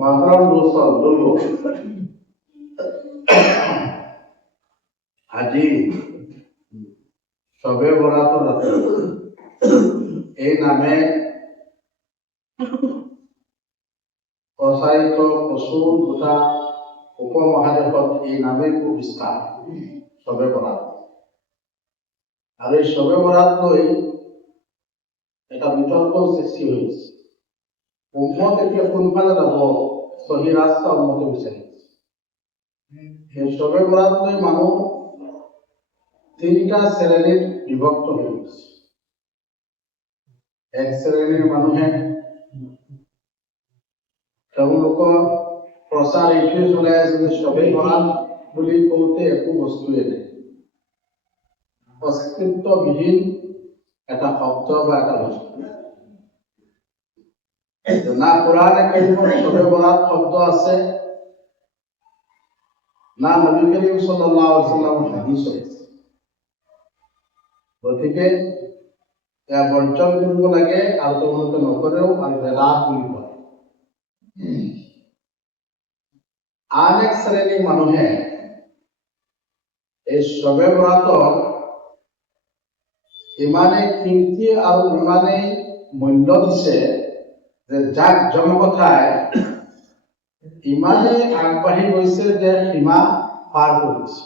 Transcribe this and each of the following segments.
মহতরম দোস্তর বলবো আজি সবে বরাত রাতে এই নামে প্রসারিত প্রচুর গোটা উপমহাদেশত এই নামে খুব বিস্তার সবে বরাত। আর এই সবে বরাত লৈ এটা বিতর্ক সৃষ্টি হয়েছে। উম্মত এতিয়া কোনফালে যাব সহি রাস্তা উম্মতে বিচাৰি সেই সবে বৰাত লৈ মানুহ তিনিটা শ্ৰেণীত বিভক্ত হৈ গৈছে। এক শ্ৰেণীৰ মানুহে তেওঁলোকৰ প্ৰচাৰ এইটোৱে চলাই আছে যে সবে বৰাত বুলি কওঁতে একো বস্তুৱে নাই, অস্তিত্ববিহীন এটা শব্দ বা এটা বস্তু। না কোৰআনে কাৰিমত সবে বৰাত শব্দ আছে, না নবী কৰিম সাল্লাল্লাহু আলাইহি ওয়াসাল্লামৰ হাদিস আছে। গতিকে এয়া বৰ্জন কৰিব লাগে আৰু তেওঁলোকে নকৰেও আৰু বেদাত বুলি কয়। আন এক শ্ৰেণীৰ মানুহে এই সবে বৰাতক ইমানেই কীৰ্তি আৰু ইমানেই মূল্য দিছে যে যাক জনকথাই ইমানেই আগবাঢ়ি গৈছে যে সীমা পাৰ কৰিছে।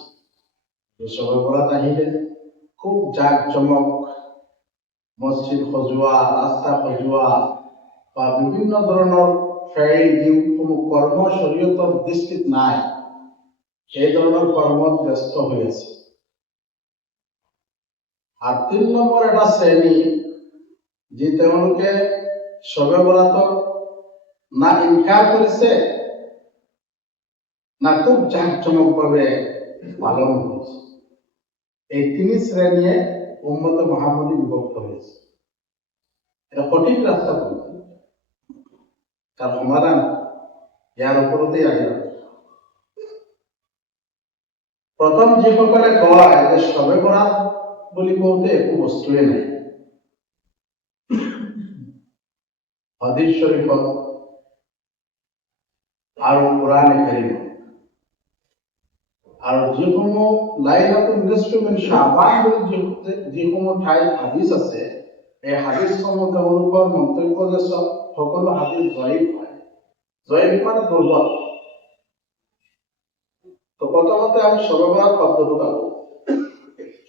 সবে বৰাত আহিলে খুব জাক জমক, মসজিদ সজোৱা, ৰাস্তা সজোৱা বা বিভিন্ন ধৰণৰ ফেৰী যিসমূহ কৰ্ম শৰীয়তৰ দৃষ্টিত নাই সেই ধৰণৰ কৰ্মত ব্যস্ত হৈ আছে। আৰ ৩ নম্বৰ এটা শ্ৰেণী যি তেওঁলোকে সবে বরাতক না ইনকার করেছে না খুব জাঁকজমকভাবে পালন করেছে। এই ৩ শ্রেণীয়ে উম্মতে মুহাম্মদী বিভক্ত হয়েছে। এটা সঠিক রাস্তা কোনটা, তার সমাধান ইয়ার ওপৰতেই আহি আছে। প্ৰথম যিসকলে কয় যে সবে বৰাত বুলি কওঁতে একো বস্তুৱে নাই, হাদিস শৰীফত আৰু কোৰআনে কাৰিমত আৰু যিসমূহ লাইলাতুল নিসফি মিন শাবান বুলি যিসমূহ ঠাইত হাদিস আছে, এই হাদিসসমূহ তেওঁলোকৰ মন্তব্য যে সকলো হাদিস জয়ীফ হয়। জয়ীফ মানে দুৰ্বল। তো প্রথমতে আমি সবে বরাত শব্দটো পাবো।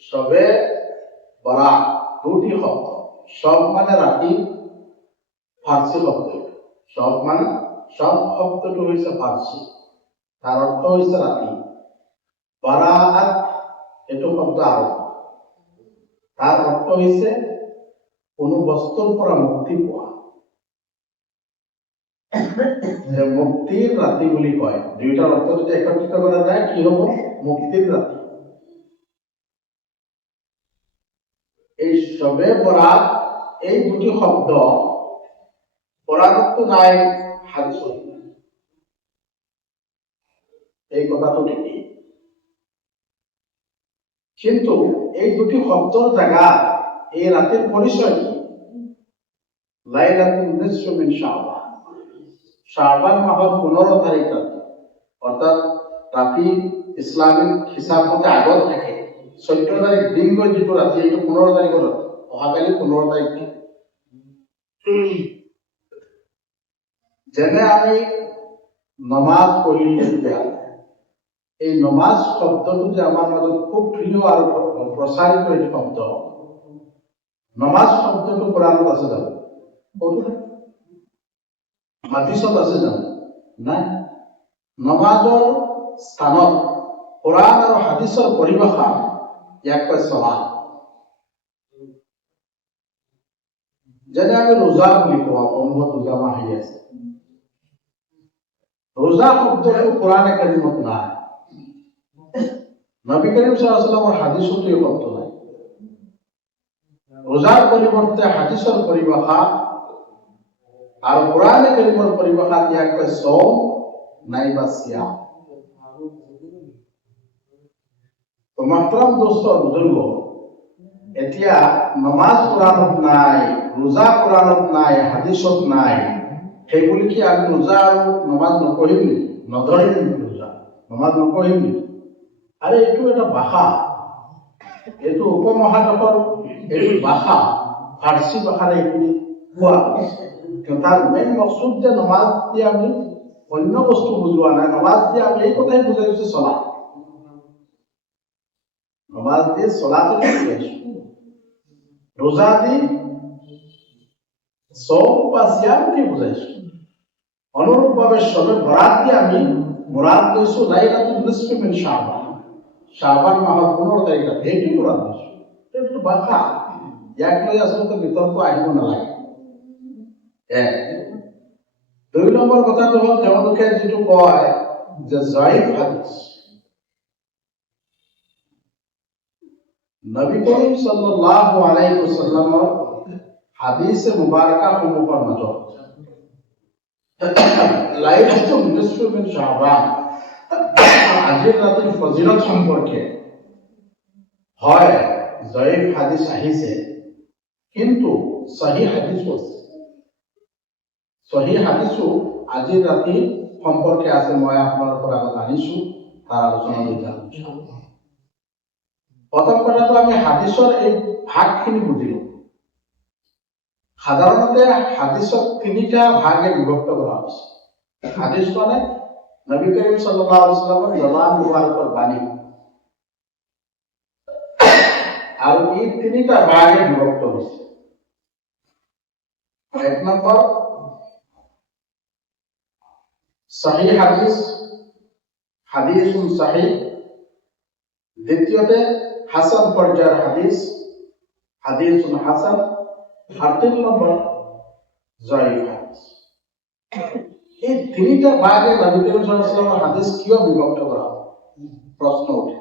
সবে বরাত দুটি শব্দ। সব মানে রাতি, ফার্সি শব্দ। সব মানে সব শব্দটো হৈছে ফার্সি, তার অর্থ হৈছে রাতি। বারাত এটো শব্দ আরব, তার অর্থ হৈছে কোনো বস্তুৰ পৰা মুক্তি পোৱা। মুক্তিৰ ৰাতি বুলি কয়। দুইটাৰ অৰ্থ যদি একত্ৰিত কৰা যায় কি হ'ব? মুক্তিৰ ৰাতি। এই সবে বৰাত এই দুটি শব্দ কোৰআনত নাই, হাদিসত নাই। এই কথাটো ঠিকই, কিন্তু এই দুটি শব্দৰ জায়গা এই ৰাতেৰ পৰিচয় কি? লাইলাতুল নিসফি মিন শাবান, শাবান মাহৰ 15 তাৰিখ ৰাতি, অৰ্থাৎ ৰাতি ইসলামিক হিসাব মতে আগত থাকে। 14 তাৰিখ দিন গৈ যিটো ৰাতি, এইটো 15 তাৰিখৰ ৰাতি, অহাকালি 15 তাৰিখ। যেনে আমি নমাজ পঢ়ি তেতিয়া এই নমাজ শব্দটো যে আমাৰ মাজত খুব প্ৰিয় আৰু প্ৰচাৰিত এই শব্দ, নমাজ শব্দটো কোৰআনত আছে জানো? হাদিসত আছে জানো? নাই। নমাজৰ স্থানত কোৰআন আৰু হাদিসৰ পৰিভাষা ইয়াক কয় সালাত। যেনে আমি ৰোজা বুলি কোৱা, অনুভৱ ৰোজা মাহ আহি আছে। ৰোজা শব্দটো কোৰআনে কাৰিমত নাই, নবী কৰিম সাল্লাল্লাহু আলাইহি ওয়াসাল্লামৰ হাদিসতো এই শব্দ নাই। রোজার পরিবর্তে হাদিসের পরিভাষা আর কোরআনে কারিমের পরিভাষা ইয়াক কয় সওম নাইবা সিয়াম। তো মাহতরম দোস্ত বুজুর্গ, এতিয়া নমাজ কোরআনত নাই, রোজা কোরআনত নাই, হাদিসত নাই, সেইবুলি কি আমি ৰোজা আৰু নমাজ নপঢ়িম নেকি, নধৰিম নেকি ৰোজা, নমাজ নপঢ়িম নেকি? আৰে এইটো এটা ভাষা, এইটো উপমহাদেশৰ এইটো ভাষা, ফাৰ্চী ভাষাৰে এইখিনি কোৱা হৈছে। তাৰ মেইন মকচুদ যে নমাজ দিয়ে আমি অন্য বস্তু বুজোৱা নাই, নমাজ দিয়ে আমি এই কথাই বুজাইছো চলা, নমাজ দিয়ে চলাটো বুজাইছো, ৰোজা দি সব বা সিয়ামকে বুজাইছো। অনুৰূপভাৱে সবে বৰাত দিয়ে আমি মুৰাদ লৈছো লাইলাতুল নিছফি মিন শাবান, শাবান মাহৰ 15 তাৰিখত, এইটো মুৰাদ লৈছো। এইটো ভাষা, ইয়াক লৈ আচলতে বিতৰ্ক আহিব নালাগে। দুই নম্বৰ কথাটো হ'ল তেওঁলোকে যিটো কয় যে জয়ীফ হাদিস, নবী করিম সাল্লাল্লাহু আলাইহি ওয়াসাল্লামৰ হাদিসে মুবাৰকা সমূহৰ মাজত লাইলাতুল নিছফি মিন শাবান, আজিৰ ৰাতিৰ ফজিলত সম্পৰ্কে হয় জয়ীফ হাদিস আহিছে, কিন্তু সহিহ হাদিসও আছে। সহিহ হাদিসও আজিৰ ৰাতি সম্পৰ্কে আছে, মই আপোনালোকৰ আগত আনিছো, তাৰ আলোচনা লৈ যাম। প্ৰথম কথাটো আমি হাদিসৰ এই ভাগখিনি বুজিলো। সাধাৰণতে হাদিসক তিনিটা ভাগে বিভক্ত কৰা হৈছে। হাদিস মানে নবী কৰিম সাল্লাল্লাহু আলাইহি ওয়াসাল্লামৰ জবান মুবাৰকৰ বাণী, আৰু এই তিনিটা ভাগে বিভক্ত হৈছে। এক নম্বৰ সহিহ হাদিস, হাদিসুন সহিহ। দ্বিতীয়তে হাসান পর্যায়ের হাদিস, হাদিসুন হাসান। আর 3 নম্বর জয়ীফ হাদিস। এই তিনিটা ভাগে নবী করিম সাল্লাল্লাহু আলাইহি ওয়াসাল্লামের হাদিস কিয় বিভক্ত করা হয় প্রশ্ন ওঠে।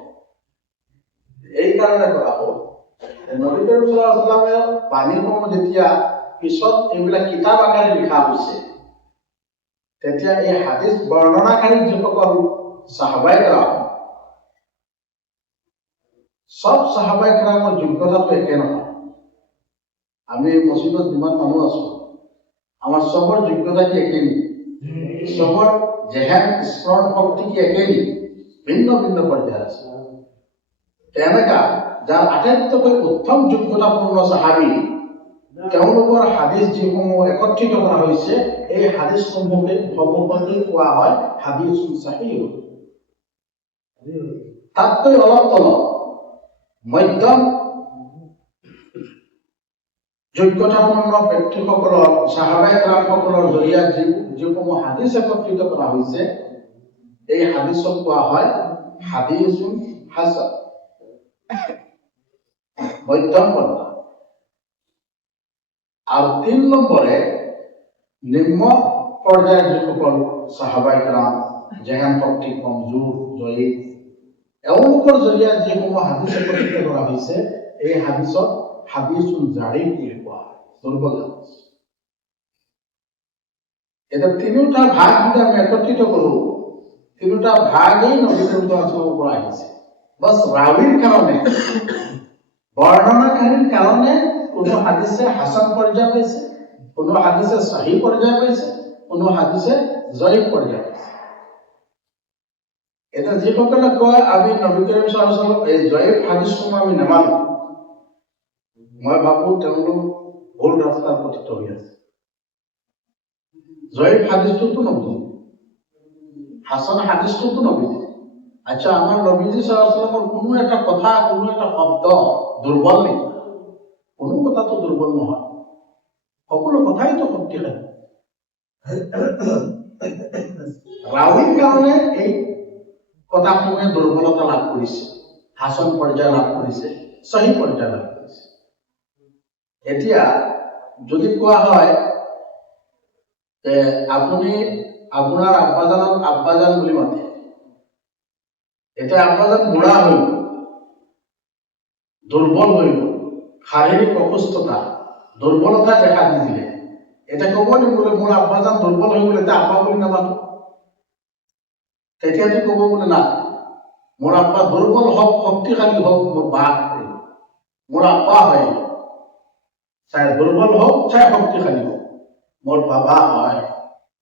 এই কারণে করা হয় নবী করিম সাল্লাল্লাহু আলাইহি ওয়াসাল্লামের বাণীসমূহ যেতিয়া পিছত এইবিলাক কিতাপ আকাৰে লিখা হৈছে, তেতিয়া এই হাদিস বৰ্ণনাকাৰী যিসকল সাহাবায়ে কেৰাম, সব সাহাবায়ে কেৰামৰ যোগ্যতাটো একে নহয়। আমি মসজিদত যিমান মানুহ আছো, আমাৰ সবৰ যোগ্যতা কি একে নেকি? সবৰ জেহেন স্মৰণ শক্তি কি একে নেকি? ভিন্ন ভিন্ন পৰ্যায়ৰ আছে। তেনেকা যাৰ আটাইতকৈ উত্তম যোগ্যতাপূৰ্ণ সাহাবী, তেওঁলোকৰ হাদিস যিসমূহ একত্ৰিত কৰা হৈছে, এই হাদিসসমূহকে কোৱা হয় হাদিসুন সহিহ। তাতকৈ অলপ তলত মধ্যম যোগ্যতাপূৰ্ণ ব্যক্তিসকলৰ, সাহাবায়ে কেৰামসকলৰ জৰিয়তে যিসমূহ হাদিস একত্ৰিত কৰা হৈছে, এই হাদিসক কোৱা হয় হাদিসুন হাসান, মধ্যম পৰ্যায়। আৰু 3 নম্বৰে নিম্ন পৰ্যায়ৰ যিসকল সাহাবায়ে কেৰাম, জেহেন শক্তি কমজোৰ, জয়ীফ, এওঁলোকৰ জৰিয়তে যিসমূহ হাদিস একত্ৰিত কৰা হৈছে, এই হাদিসক হাদিসুন জাৰীফ বুলি কোৱা হয়, দুৰ্বল হাদিস। এটা তিনিটা ভাগ যদি আমি একত্ৰিত কৰো, তিনিটা ভাগেই নবী কৰিম সাল্লাল্লাহু আলাইহি ওয়াসাল্লামৰ পৰা আহিছে। বাস ৰাৱীৰ কাৰণে, বৰ্ণনাকাৰীৰ কাৰণে কোনো হাদিসে হাসান পৰ্যায় পাইছে, কোনো হাদিসে সহিহ পৰ্যায় পাইছে, কোনো হাদিসে জয়ীফ পৰ্যায় পাইছে। এটা যিসকলে কয় আমি নবী করিম সাল্লাল্লাহু আলাইহি ওয়াসাল্লাম এই জয়ীফ হাদিসসমূহ আমি নামানো, মই ভাবো তেওঁলোক ভুল ৰাস্তাত পথিত হৈ আছে। জয়ীফ হাদিসটোতো নবুজে, হাসান হাদিসটোতো নবুজে। আচ্ছা, আমাৰ নবীজি সাল্লাল্লাহু আলাইহি ওয়াসাল্লামৰ কোনো এটা কথা, কোনো এটা শব্দ দুৰ্বল নেকি? কোনো কথাটো দুৰ্বল নহয়, সকলো কথাইতো শক্তিশালী। ৰাৱীৰ কাৰণে এই কথাসমূহে দুৰ্বলতা লাভ কৰিছে, হাসান পৰ্যায় লাভ কৰিছে, সহিহ পৰ্যায় লাভ কৰিছে। এতিয়া যদি কোৱা হয় যে আপুনি আপোনাৰ আব্বাজানক আব্বাজান বুলি মাতে, এতিয়া আব্বাজান বুঢ়া হৈ গ'ল, দুৰ্বল হৈ গ'ল, শাৰীৰিক অসুস্থতা, দুৰ্বলতা দেখা দিছিলে, এতিয়া ক'ব নি বোলে মোৰ আব্বাজান দুৰ্বল হৈ গ'ল, এতিয়া আব্বা বুলি নামাতো? তেতিয়াতো ক'ব বোলে না, মোৰ আব্বা দুৰ্বল হওক, শক্তিশালী হওক, মোৰ বা মোৰ আব্বা হয়, চাই দুৰ্বল হওক চাই শক্তিশালী হওক, মোৰ বাবা হয়।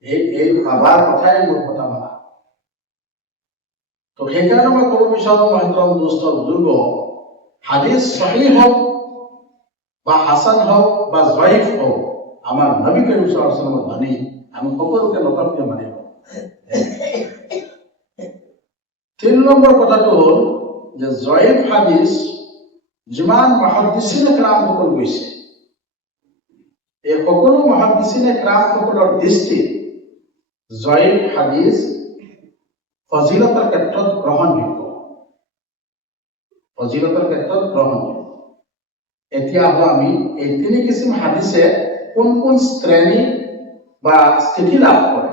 এই ভাবাৰ কথাই মোৰ কথা মানা। তো সেইকাৰণে মই ক'ব বিচাৰোঁ মহতৰম দোস্ত বুজুৰ্গ, হাদিছ সহিহ হওক বা হাসান হওক বা জয়ীফ হওক, আমাৰ নবী কৰীম সাল্লাল্লাহু আলাইহি ওয়াসাল্লামৰ বাণী আমি সকলোকে নতমকে মানিব। 3 নম্বৰ কথাটো হ'ল যে জয়ীফ হাদিছ যিমান মুহাদ্দিছিনে কেৰামসকল গৈছে, এই সকলো মুহাদ্দিছিনে কেৰামসকলৰ দৃষ্টিত জয়ীফ হাদিছ ফজিলতৰ ক্ষেত্ৰত গ্ৰহণযোগ্য, ফজিলতৰ ক্ষেত্ৰত গ্ৰহণযোগ্য। এতিয়া আমি এই 3 কিসিম হাদিসে কোন কোন শ্রেণী বা স্থিতি লাভ করে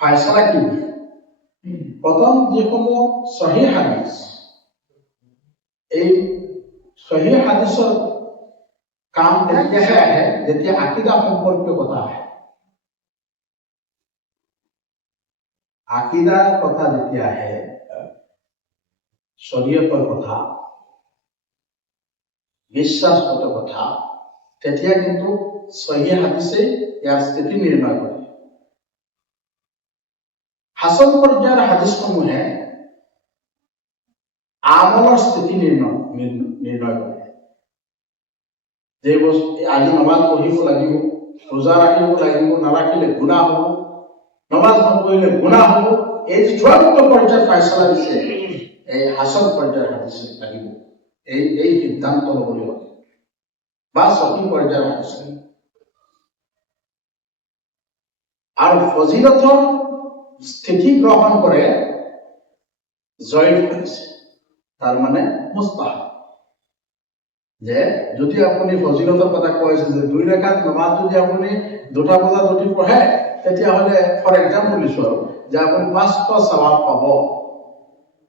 ফায়সালা কি দিয়ে। প্রথম যেসমূহ সহিহ হাদিস, এই সহিহ হাদিসৰ কাম তেতিয়াহে আহে যেতিয়া আকীদা সম্পৰ্কীয় কথা আহে। আকীদাৰ কথা যেতিয়া আহে, শৰীয়তৰ কথা, বিশ্বাসগত কথা, তেতিয়া কিন্তু সহিহ হাদিসে ইয়াৰ স্থিতি নিৰ্ণয় কৰে। হাসান পৰ্যায়ৰ হাদিসসমূহে আমলৰ স্থিতি নিৰ্ণয় কৰে। যে আজি নমাজ পঢ়িব লাগিব, ৰোজা ৰাখিব লাগিব, নাৰাখিলে গুনাহ হ'ব, নমাজ নপঢ়িলে গুনাহ হ'ব, এই চূড়ান্ত পৰ্যায়ৰ ফয়সালা দিছে এই হাসান পৰ্যায়ৰ হাদিসে লাগিব। এই সিদ্ধান্ত ল'বলৈ হবে বা সঠিক পৰ্যায়ৰ হাদিস। আৰু ফজিলতৰ স্থিতি গ্ৰহণ কৰে জয়ীফ হাদিসে, তাৰ মানে মুস্তাহাব। যে যদি আপুনি ফজিলতৰ কথা কৈছে যে 2 ৰাকাত নামাজ যদি আপুনি 2টা বজাত উঠি পঢ়ে, তেতিয়াহ'লে ফৰ এক্সাম্পল দিছো আৰু যে আপুনি 500 সওয়াব পাব,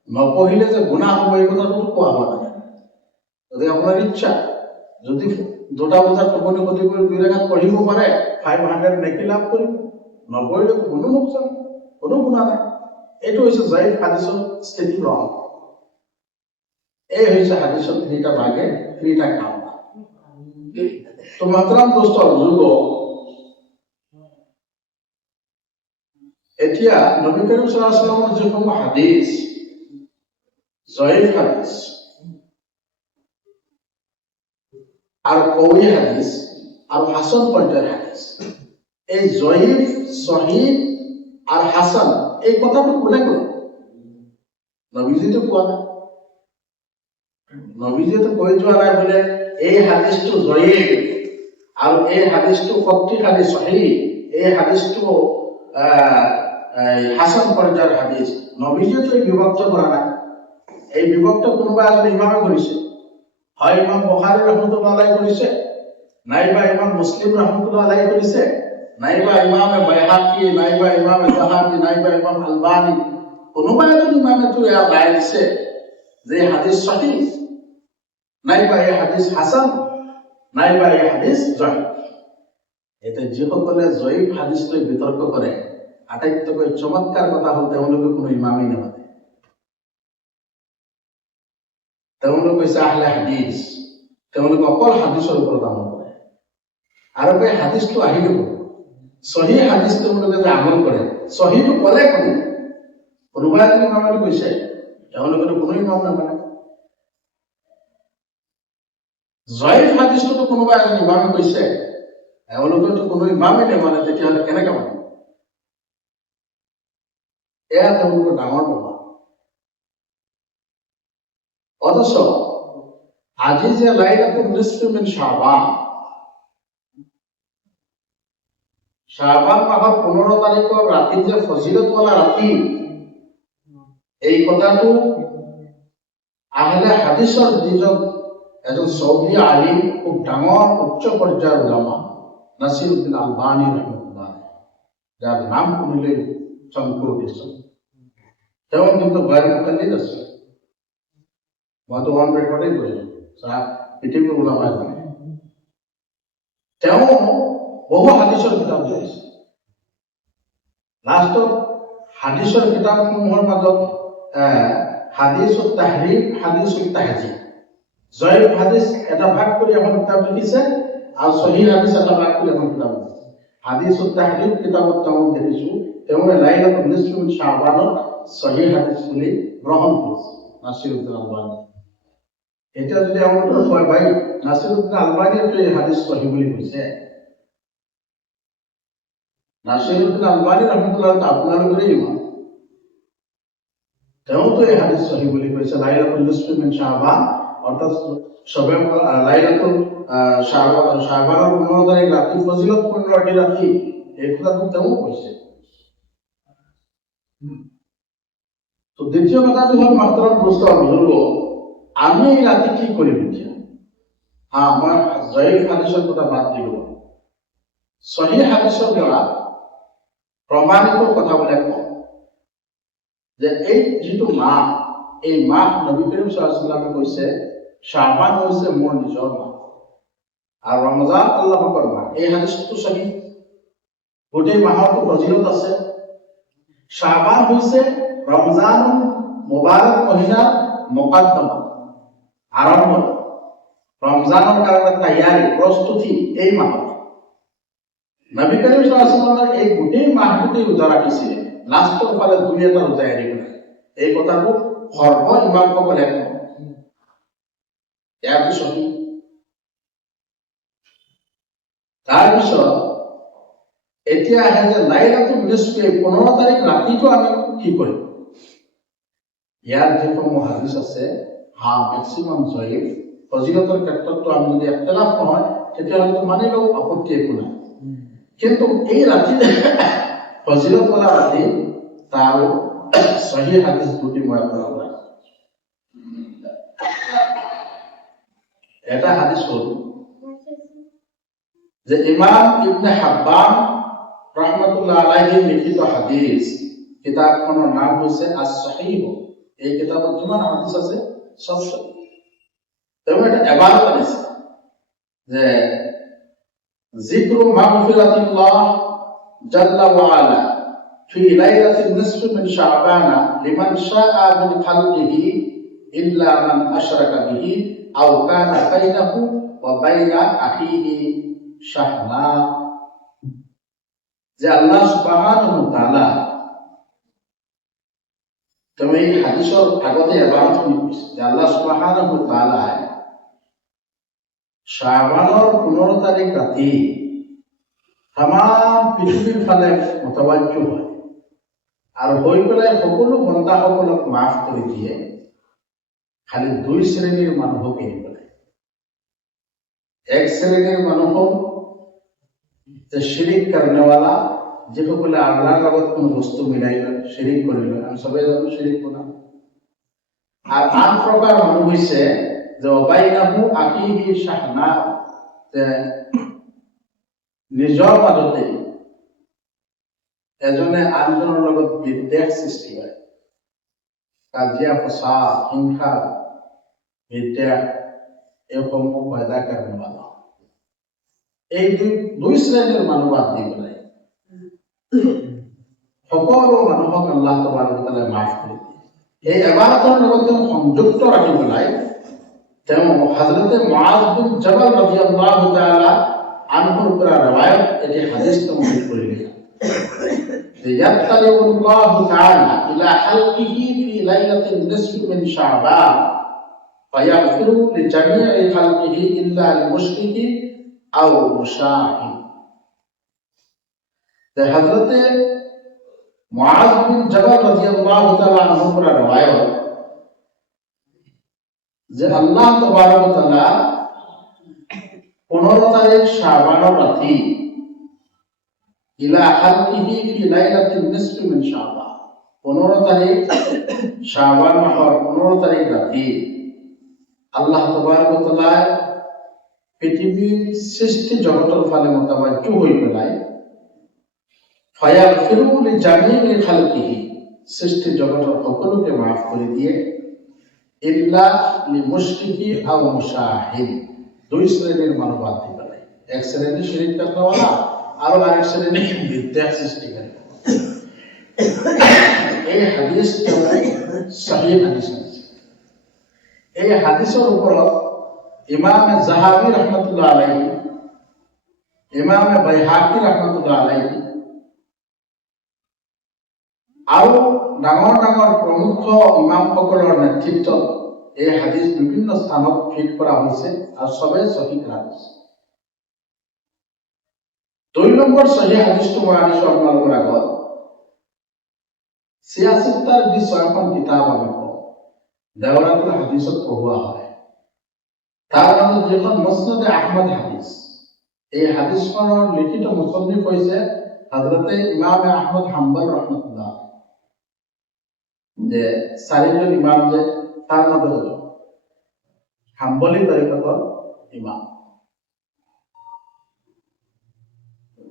নপঢ়িলে যে গুনাহ হ'ব এই কথাটো কোৱা হোৱা নাই। যদি আপোনাৰ ইচ্ছা, যদি 2টা বজাত টোপনি ক্ষতি কৰি 2 ৰাকাত পঢ়িব পাৰে, 500 নেকি লাভ কৰিব, নপঢ়িলে কোনো লোকচান, কোনো গুনাহ নাই। এইটো হৈছে জয়ীফ হাদিসৰ স্থিতি গ্ৰহণ। এই হৈছে হাদিসৰ 3টা ভাগে 3টা কাম। তো মহতৰম দোস্ত বুজুৰ্গ, এতিয়া নবী কৰীম সাল্লাল্লাহু আলাইহি ওয়াসাল্লামৰ যিসমূহ হাদিস জয়ীফ হাদিস আর কওয়ি হাদিস আর হাসান পর্যায়ের হাদিস, এই জয়ীফ, সহিহ আর হাসান এই কথাটো কোনে কয়? নবীজিতো কোৱা নাই। নবীজিতো কৈ যোৱা নাই বোলে এই হাদিসটো জয়ীফ আৰু এই হাদিসটো শক্তিশালী সহিহ, এই হাদিসটো হাসান পৰ্যায়েৰ হাদিস। নবীজিতো এই বিভক্ত কৰা নাই। এই বিভক্ত কোনোবা এজন ইমামে কৰিছে, হয় ইমাম বুখারী রহমতুল্লাহ আলাইহি করেছে, নাইবা ইমাম মুসলিম রহমতুল্লাহ আলাইহি করেছে, নাইবা ইমাম বাইহাকি, নাইবা ইমাম যাহাবি, নাইবা ইমাম আলবানী, কোনোবা এজন ইমামে তো এয়া রায় দিছে যে হাদিস সহিহ, নাইবা এই হাদিস হাসান, নাইবা এই হাদিস জয়ীফ। এতে যিসকলে জয়ীফ হাদিস লৈ বিতৰ্ক কৰে, আটাইতকৈ চমৎকাৰ কথা হ'ল তেওঁলোকে কোনো ইমামেই নামানে। তেওঁলোক হৈছে আহলে হাদিস, তেওঁলোক অকল হাদিসৰ ওপৰত আমল কৰে। আৰু এই হাদিসটো আহিব সহিহ হাদিস তেওঁলোকে যে আমল কৰে, সহিহটো ক'লে কোনে? কোনোবা এজন ইমামে কৈছে, তেওঁলোকেতো কোনো ইমাম নামানে। জয়ীফ হাদিসটো কোনোবা এজন ইমামে কৈছে, তেওঁলোকেতো কোনো ইমামেই নামানে, তেতিয়াহ'লে কেনেকৈ মানে? এয়া তেওঁলোকৰ ডাঙৰ প্ৰমাণ। অথচ আজি যে লাইলাতুল নিসফি মিন শাবান, শাবান মাহৰ 15 তাৰিখৰ ৰাতি যে ফজিলতৱালা ৰাতি, এই কথাটো আহলে হাদিসৰ যিজন এজন সৌদি আলিম, খুব ডাঙৰ উচ্চ পৰ্যায়ৰ উলামা নাছিৰুদ্দিন আলবানী ৰহমাতুল্লাহ, যাৰ নাম শুনিলে চমকি উঠিছে, তেওঁ কিন্তু গैर মুকাল্লিদ আছে। মইতো ওৱান ৰেকৰ্ডেই কৰিলোঁ, পৃথিৱীৰ ওলামাই জানে। তেওঁ বহু হাদিসৰ কিতাপ লিখিছে। লাষ্টত হাদিসৰ কিতাপসমূহৰ মাজত হাদিসুত তাহৰীম, হাদিসুত তাহজীব, জয়ীফ হাদিস এটা ভাগ কৰি এখন কিতাপ লিখিছে, আৰু সহিহ হাদিস এটা ভাগ কৰি এখন কিতাপ লিখিছে। হাদিছৰ তাহৰীৰ কিতাবত তেওঁ দেখিছোঁ তেওঁ লাইলাতুল নিছফি মিন শাবানৰ সহিহ হাদিছ বুলি গ্ৰহণ কৰিছে নাছিৰুদ্দিন আলবানী। এতিয়া যদি আমাক কয় ভাই নাছিৰুদ্দিন আলবানীয়ে এই হাদিছ সহিহ বুলি কৈছে, নাছিৰুদ্দিন আলবানী ৰহমাতুল্লাহ আপোনালোকৰে ইমান, তেওঁতো এই হাদিছ সহিহ বুলি কৈছে লাইলাতুল নিছফি মিন শাবান অর্থাৎ সবে লাইলাতুল শাবানৰ 15 তাৰিখ ৰাতি ফজিলতপূৰ্ণ ৰাতি এই কথাটো তেওঁ কৈছে। তো দ্বিতীয় কথাটো হ'ল মাত্ৰাত বস্তু বুজুৰ্গ আমি এই ৰাতি কি কৰিম এতিয়া? মই জয়ীফ হাদিছৰ কথা বাদ দিলোঁ, সহিহ হাদিছৰ দ্বাৰা প্ৰমাণিত কথাবিলাক কওঁ যে এই যিটো মাহ, এই মাহ নবী কৰীম সাল্লাল্লাহু আলাইহি ওয়াসাল্লামে কৈছে শাবান হৈছে মোৰ নিজৰ মাহ আৰু ৰমজান আল্লাহৰ মাহ। এই হাদিছটো সহিহ, গোটেই মাহৰটো ফজিলত আছে। শাবান হৈছে ৰমজান মুবাৰক মহিনাৰ মুকদ্দমা, আৰম্ভ, ৰমজানৰ কাৰণে তৈয়াৰী প্ৰস্তুতি এই মাহত। নবী কৰীম সাল্লাল্লাহু আলাইহি ওয়াসাল্লামে এই গোটেই মাহটোতে ৰোজা ৰাখিছিলে, লাষ্টৰ ফালে দুই এটা ৰোজা এৰি পেলাই। এই কথাটো সৰ্ব ইমামসকলে একমত। ইয়াৰ পিছত তাৰপিছত এতিয়া আহে যে লাইলাতুল নিছফি 15 তাৰিখ ৰাতিটো আমি কি কৰিম? ইয়াৰ যিসমূহ হাদিছ আছে মেক্সিমাম জয়ীফ, ফজিলতৰ ক্ষেত্ৰতো আমি যদি একতলাফ নহয় তেতিয়াহ'লে মানিলেও আপত্তি একো নাই, কিন্তু এই ৰাতি ফজিলতৱালা ৰাতি তাৰ সহিহ হাদিছ দুটি মই আপোনালোকক এটা হাদিছ হ'ল যে ইমাম ইবনে হাব্বান রাহমাতুল্লাহ আলাইহি লিখিত হাদিছ, কিতাপখনৰ নাম হৈছে আস-সহিহ। এই কিতাপত যিমান হাদিছ আছে সব সহিহ। তেওঁ এটা ইবাৰত আনিছে যে যিকৰু মাগফিরাতিল্লাহ জাল্লা ওয়া আলা ফি লাইলাতিন নিছফি মিন শাবান লিমান শাআ মিন খালকিহি ইল্লা মান আশরাকা বিহি আও কানা বাইনাহু ওয়া বাইনা আখিহি শাহনা। যে আল্লাহ সুবহানাহু ওয়া তাআলা তুমি এই হাদিসৰ আগতে এবাৰ কৈছে যে আল্লাহ সুবহানাহু ওয়া তাআলা শাবানৰ 15 তাৰিখ ৰাতি তামাম পৃথিৱীৰ ফালে মুতাৱাজ্জহ হয় আৰু হৈ পেলাই সকলো বন্দাসকলক মাফ কৰি দিয়ে, খালি দুই শ্ৰেণীৰ মানুহক এৰি পেলাই। এক শ্ৰেণীৰ মানুহক যে শিৰিক কৰনেওয়ালা, যিসকলে আল্লাহৰ লগত কোনো বস্তু মিলাই লয়, শিৰিক কৰি লয়, আমি সবেই জানো শিৰিক গুনাহ। আৰ আন প্ৰকাৰ মানুহ হৈছে যে অবাইনাহু আকিহি শাহনা, যে নিজৰ মাজতে এজনে আনজনৰ লগত বিদ্বেষ সৃষ্টি হয়, কাজিয়া ফসাদ হিংসা বিদ্বেষ এইসমূহ পয়দা করনেওয়ালা। এই দুই শ্ৰেণীৰ মানুহ বাদ দি পেলাই সকলো মানুহক আল্লাহ তাবাৰক ওয়া তাআলা মাফ কৰি দিয়ে। এই ইবাদতৰ লগত তেওঁ সংযুক্ত ৰাখি পেলাই তেওঁ হযৰতে মুআজ বিন জবাল ৰাদিয়াল্লাহু তাআলা আনহুৰ পৰা ৰিৱায়াত এটি হাদিছ তমহিদ কৰিলে যে ইয়াত্তালিউল্লাহু তাআলা ইলা খালকিহি ফি লাইলাতিন নিছফি মিন শাবান ফায়াগফিরু লিজামি'i খালকিহি ইল্লা লিল-মুশরিকি আও মুশাহিদ। যে হযরতে মুআজ বিন জবাল রাদিয়াল্লাহু তাআলা আনহুর পৰা রিওয়ায়াত যে আল্লাহ তাবারক ওয়া তাআলা 15 তারিখ শাবানের রাতি ইলা খালকিহি ফি লাইলাতিন নিছফি মিন শাবান, 15 তারিখ শাবান মাসের 15 তারিখ রাতি আল্লাহ তাবারক ওয়া তাআলা পৃথিবীর সৃষ্টি জগতের ফালে মুতাওয়াজ্জহ হই পেলাই ফায়াগফিরু লিজামি'i খালকিহি, সৃষ্টি জগতের সকলকে মাফ করে দিয়ে ইল্লা লিল-মুশরিকি আও মুশাহিদ, দুই শ্রেণীর মানুষ বাদ দিয়ে পেলাই। এক শ্রেণী শিরিক করনেওয়ালা আর আরেক শ্রেণী বিদ্বেষ সৃষ্টিকারী। এই হাদিস সহিহ হাদিস। এই হাদিসের উপর ইমাম জাহাবী রহমতুল্লাহ আলাইহি ইমাম বাইহাকি ৰহমতুল্লাহ আলাইহি আৰু ডাঙৰ ডাঙৰ প্ৰমুখ ইমামসকলৰ নেতৃত্বত এই হাদিছ বিভিন্ন স্থানত ফিট কৰা হৈছে আৰু সবে সহি কৰা হৈছে। 2 নম্বৰ সহি হাদিছটো মই আনিছোঁ আপোনালোকৰ আগত। 86টাৰ যি 6খন কিতাপ আমি কওঁ দেওৰাতুল হাদিছত পঢ়োৱা হয়, তাৰ মাজত যিখন মুছনাদে আহমদ হাদিছ, এই হাদিছখনৰ লিখিত মুছন্নিফ হৈছে হযৰতে ইমাম আহমদ হাম্বল ৰহমতুল্লাহ। যে 4জন ইমাম যে তাৰ মধ্যে হাম্বলী তৰিকতৰ ইমাম।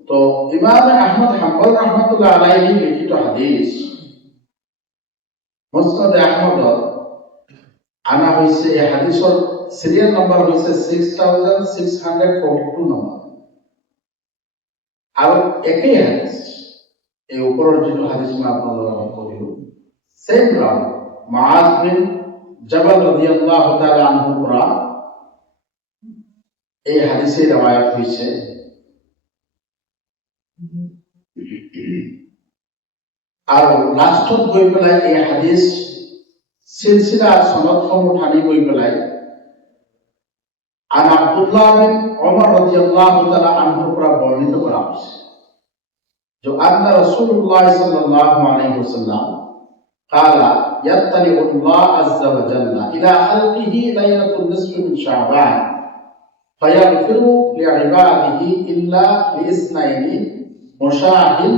তো ইমাম আহমদ হাম্বল ৰহমতুল্লাহ আলাইহি লিখিত হাদিস মুসনাদে আহমদত আনা হয়েছে। এই হাদিসৰ সিৰিয়াল নম্বৰ হয়েছে 6642 নম্বৰ। আৰ একই হাদিস এই উপৰেৰ যে হাদিস মই আপোনালোকৰ আগত পঢ়িলো, সেম ৰাও মুআজ বিন জবাল ৰাদিয়াল্লাহু তাআলা আনহু পৰা এই হাদিসে রওয়ায়াত হয়েছে। আর লাস্টত গৈ পেলাই এই হাদিস সিলসিলা সনদসমূহ টানি গৈ পেলাই আন আব্দুল্লাহ বিন ওমর রাদিয়াল্লাহু তাআলা আনহু পৰা বর্ণিত করা হয়েছে যে আন্না রাসূলুল্লাহ সাল্লাল্লাহু আলাইহি ওয়াসাল্লাম قال يطلع الله عز وجل الى خلقه ليله النصف من شعبان فيغفر لعباده الا لاثنين মুশাহিদ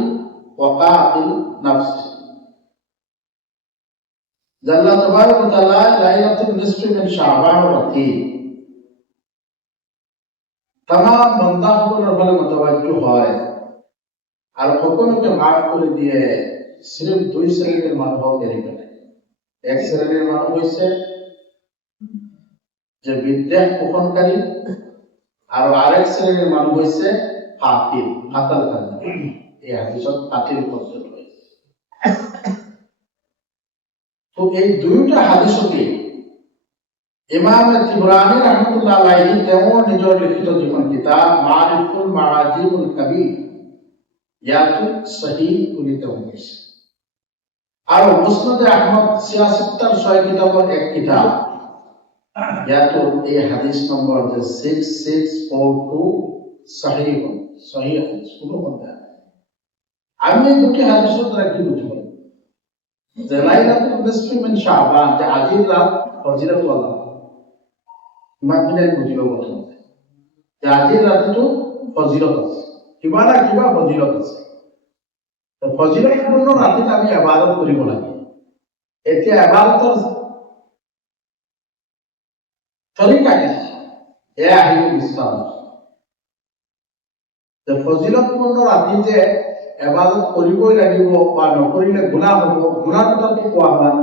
ওয়াকাতিল নফস। আল্লাহ তাবারক ওয়া তাআলা লাইলাতুল নিসফি মিন শাবান রাতি तमाम বান্দাসকলের বলে মুতাওয়াজ্জু হয় আর সকলকে মাফ করে দিয়ে সির্ফ 2 শ্রেণীর মানুষ এড়িয়ে ফেলে। এক শ্রেণীর মানুষ হইছে যে বিদ্যা পোষণকারী, আর আরেক শ্রেণীর মানুষ হইছে ফাতিল ফাতালকারী। এই হাদিসত ফাতিল শব্দ রয়েছে। তো এই দুইটা হাদিসকে ইমাম তিবরানী রহমতুল্লাহ আলাইহি তেওঁৰ নিজৰ লিখিত যিখন কিতাপ মাৰিফুল মাআজিবুল কবিৰ ইয়াত সহি বুলি তেওঁ কৈছে। আৰু মুসনাদে আহমদ 66টাৰ 6 কিতাপৰ এক কিতাপ ইয়াত এই হাদিস নম্বৰ যে 6642 সহি সহি হাদিস কোনো কথা। আমি এই দুটি হাদিসের দ্বারা কি বুঝব যে লাইলাতুল নিসফি মিন শাবান যে আজির রাত ফজিলত ওয়ালা ইমানখিনি বুঝিব প্ৰথমতে যে আজিৰ ৰাতিটো ফজিলত আছে, কিবা না কিবা ফজিলত আছে। তো ফজিলতপূৰ্ণ ৰাতিত আমি ইবাদত কৰিব লাগে। এতিয়া ইবাদতৰ তৰিকা কি এয়া আহিব বিস্তাৰ যে ফজিলতপূৰ্ণ ৰাতিতে ইবাদত কৰিবই লাগিব বা নকৰিলে গুনাহ হ'ব। গুনাহ কথাটো কোৱা হয়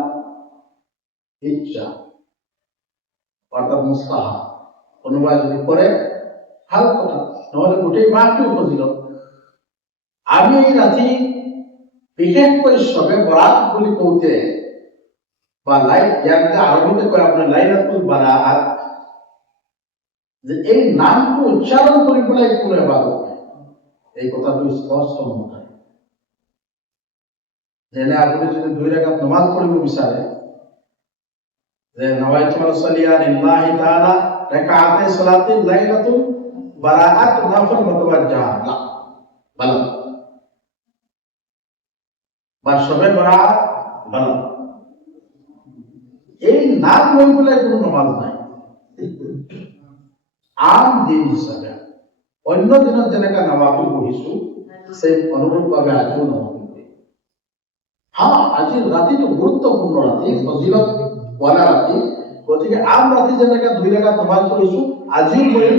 ইচ্ছা অৰ্থাৎ মুস্তাহাব। কোনোবাই যদি কৰে ভাল কথা, নহলে গোটেই মাহটোই ফজিলত। আমি এই ৰাতি বিশেষকৈ সবে বৰাত বুলি কওঁতে বা ইয়াতে আৰম্ভতে কয় আপোনাৰ লাইলাতুল বাৰাত, যে এই নামটো উচ্চাৰণ কৰি পেলাই কোনো ইবাদত নাই, এই কথাটো স্পষ্ট নহয়। যেনে আপুনি যদি 2 রাকাত নামাজ পঢ়িব বিচাৰে যে নওয়াইতু সাল্লিয়া লিল্লাহি তাআলা রাকাতে সালাতিল লাইলাতুল বারাআত নফল মুতাওয়াজ্জাহ লা বালা বা সবে বারাআত বালা, এই নাম লৈ পেলাই কোনো নামাজ নাই। আম দিন হিচাপে অন্য দিনত যেনেকা নৱাফিল পঢ়িছো সেই অনুৰূপভাৱে আজিও নৱাফিল পঢ়ি। হ্যাঁ, আজিৰ ৰাতিটো গুৰুত্বপূৰ্ণ ৰাতি, ফজিলত ওয়ালা রাতি। গতিকে আম রাতি যেনেকা 2 রাকাত নামাজ পড়িছো, আজিও পড়ি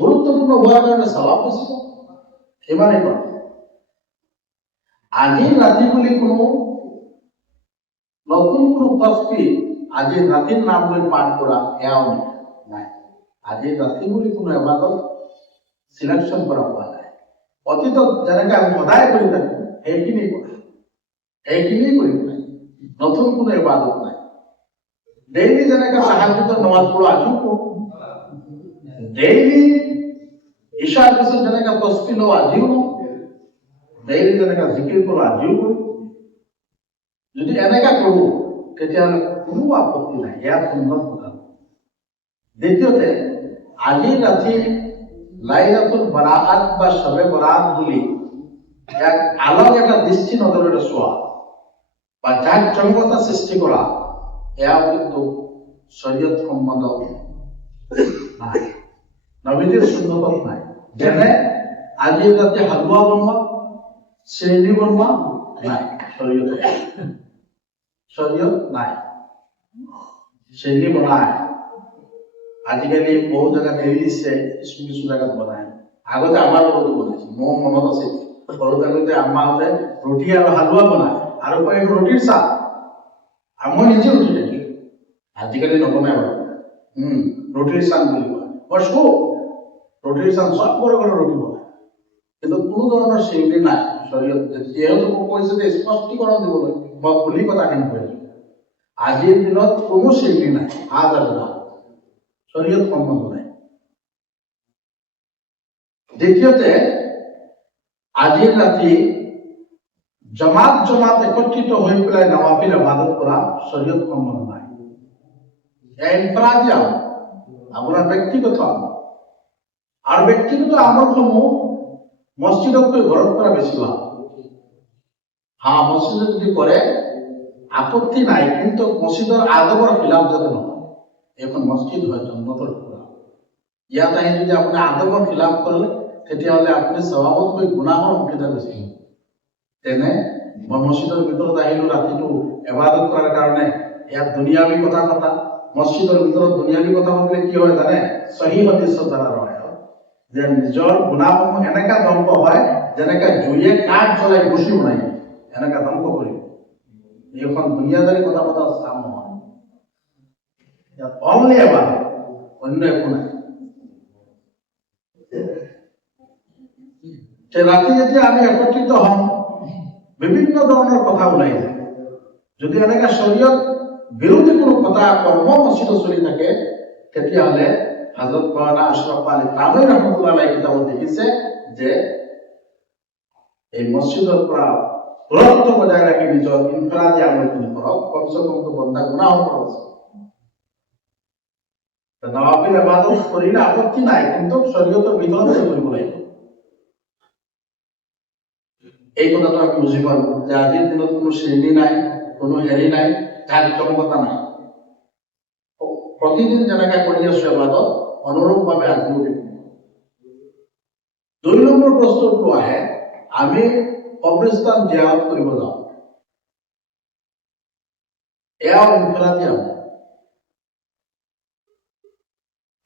গুরুত্বপূর্ণ হওয়ার কারণে সওয়াব বেশি। ইমানেই কথা। আজির রাতি বলে কোনো নতুন কোনো তসবিহ আজির রাতির নাম লৈ পাঠ করা এও নাই। আজির রাতি বলে কোনো ইবাদত সিলেকশন করা হোৱা নাই। অতীতত যেনেকা আমি সদায় কৰি থাকো সেইখিনি কথা, সেইখিনি কৰিব লাগে, নতুন কোনো ইবাদত নাই। ডেইলি যেনেকা তাহাজ্জুদেৰ নামাজ পড়ো আজিও পড়ো, ডেইলি ঈশাৰ পিছত যেনেকৈ তসবি লওঁ আজিও লওঁ, ডেইলি যেনেকৈ জিকিৰ কৰোঁ আজিও কৰোঁ। যদি এনেকৈ কৰোঁ তেতিয়াহ'লে কোনো আপত্তি নাই, ইয়াত সুন্দৰ কথা। দ্বিতীয়তে, আজি ৰাতি লাইলাতুল বাৰাআত বা শবে বৰাত বুলি এক আলগ এটা দৃষ্টি নজৰেৰে চোৱা বা জাকজমকতা সৃষ্টি কৰা, এয়াও কিন্তু শৰীয়ত সম্মত নাই, নবীজিৰ সুন্নতত নাই। যেনে আজি ৰাতি হালুৱা বনোৱা, চেনি বনোৱা নাই, শৰীয়ত নাই। চেনি বনায়, আজিকালি বহু জায়গাত এৰি দিছে, কিছু কিছু জায়গাত বনায়। আগতে আমাৰ ঘৰতো বনাইছে, মোৰ মনত আছে। ঘৰত আগতে আম্মাহঁতে ৰুটি আৰু হালুৱা বনায় আৰু কয় ৰুটিৰ চাহ, আৰু মই নিজে ৰুটি খাইছোঁ। আজিকালি নবনায় বাৰু, ৰুটিৰ চাহ বুলি কয়। মই চো ৰুটিৰ চাহ চব ঘৰে ঘৰে ৰুটি বনায়, কিন্তু কোনো ধৰণৰ চেনি নাই শৰীয়ত। যিহেতু মোক কৈছে যে স্পষ্টীকৰণ দিবলৈ, মই ভুলি কথাখিনি কৈছোঁ। আজিৰ দিনত কোনো চেনি নাই, ভাত আৰু দাল, শৰীয়ত সম্মত নাই। দ্বিতীয়তে, আজিৰ ৰাতি জমাত একত্ৰিত হৈ পেলাই নৱাফিল ইবাদত কৰা শৰীয়ত সম্মত নাই। ইনফৰাদী আমল, আপোনাৰ ব্যক্তিগত আমল, আৰু ব্যক্তিগত আমলসমূহ মসজিদতকৈ ঘৰত কৰা বেছি ভাল। মসজিদত যদি কৰে আপত্তি নাই, কিন্তু মসজিদৰ আদবৰ খিলাফ যাতে নহয়। এখন মসজিদ হয় জন্নতৰ টুকুৰা, ইয়াত আহি যদি আপুনি আদবৰ খিলাফ কৰে তেতিয়াহ'লে আপুনি স্বভাৱতকৈ গুনাহৰ অংশীদাৰ বেছি। তেনে মই মসজিদৰ ভিতৰত আহিলোঁ ৰাতিটো ইবাদত কৰাৰ কাৰণে, ইয়াত দুনিয়াবী কথা পতা, মসজিদৰ ভিতৰত দুনিয়াবী কথা পাতিলে কি হয় জানে? সহি হাদিছৰ দ্বাৰা হয় যে নিজৰ গুনাহসমূহ এনেকা ধ্বংস হয় যেনেকৈ জুয়ে কাঠ জ্বলাই গুচি বনাই, এনেকা ধ্বংস কৰিব। এইখন দুনিয়াদাৰী কথা পতা কাম নহয়, ইয়াত অনলি ইবাদত, অন্য একো নাই। ৰাতি যেতিয়া আমি একত্ৰিত হম, বিভিন্ন ধৰণৰ কথা ওলাই যায়। যদি এনেকে শৰীয়ত বিৰোধী কোনো কথা কৰ্ম মসজিদত চলি থাকে, তেতিয়াহ'লে হযৰত মাওলানা আশৰাফ আলী থানভী ৰাহমাতুল্লাহ আলাইহি কিতাবত লিখিছে যে এই মসজিদৰ পৰা দূৰত্ব বজাই ৰাখি নিজৰ ইনফৰাদী আমলখিনি কৰক, কমসে কমটো বন্দা গুনাহৰ পৰা আছে। নৱাফিল ইবাদত কৰিলে আপত্তি নাই, কিন্তু শৰীয়তৰ ভিতৰতে কৰিব লাগিব। এই কথাটো আমি বুজি পালো যে আজিৰ দিনত কোনো শ্ৰেণী নাই, কোনো হেৰি নাই, জাকজমকতা নাই। প্ৰতিদিন যেনেকৈ কৰি আছো ইবাদত, অনুৰূপভাৱে আজিও কৰিব। 2 নম্বৰ প্ৰশ্নটো আহে, আমি কবৰস্থান জিয়াৰত কৰিব যাওঁ, এয়াও ইনফৰাদী আমল।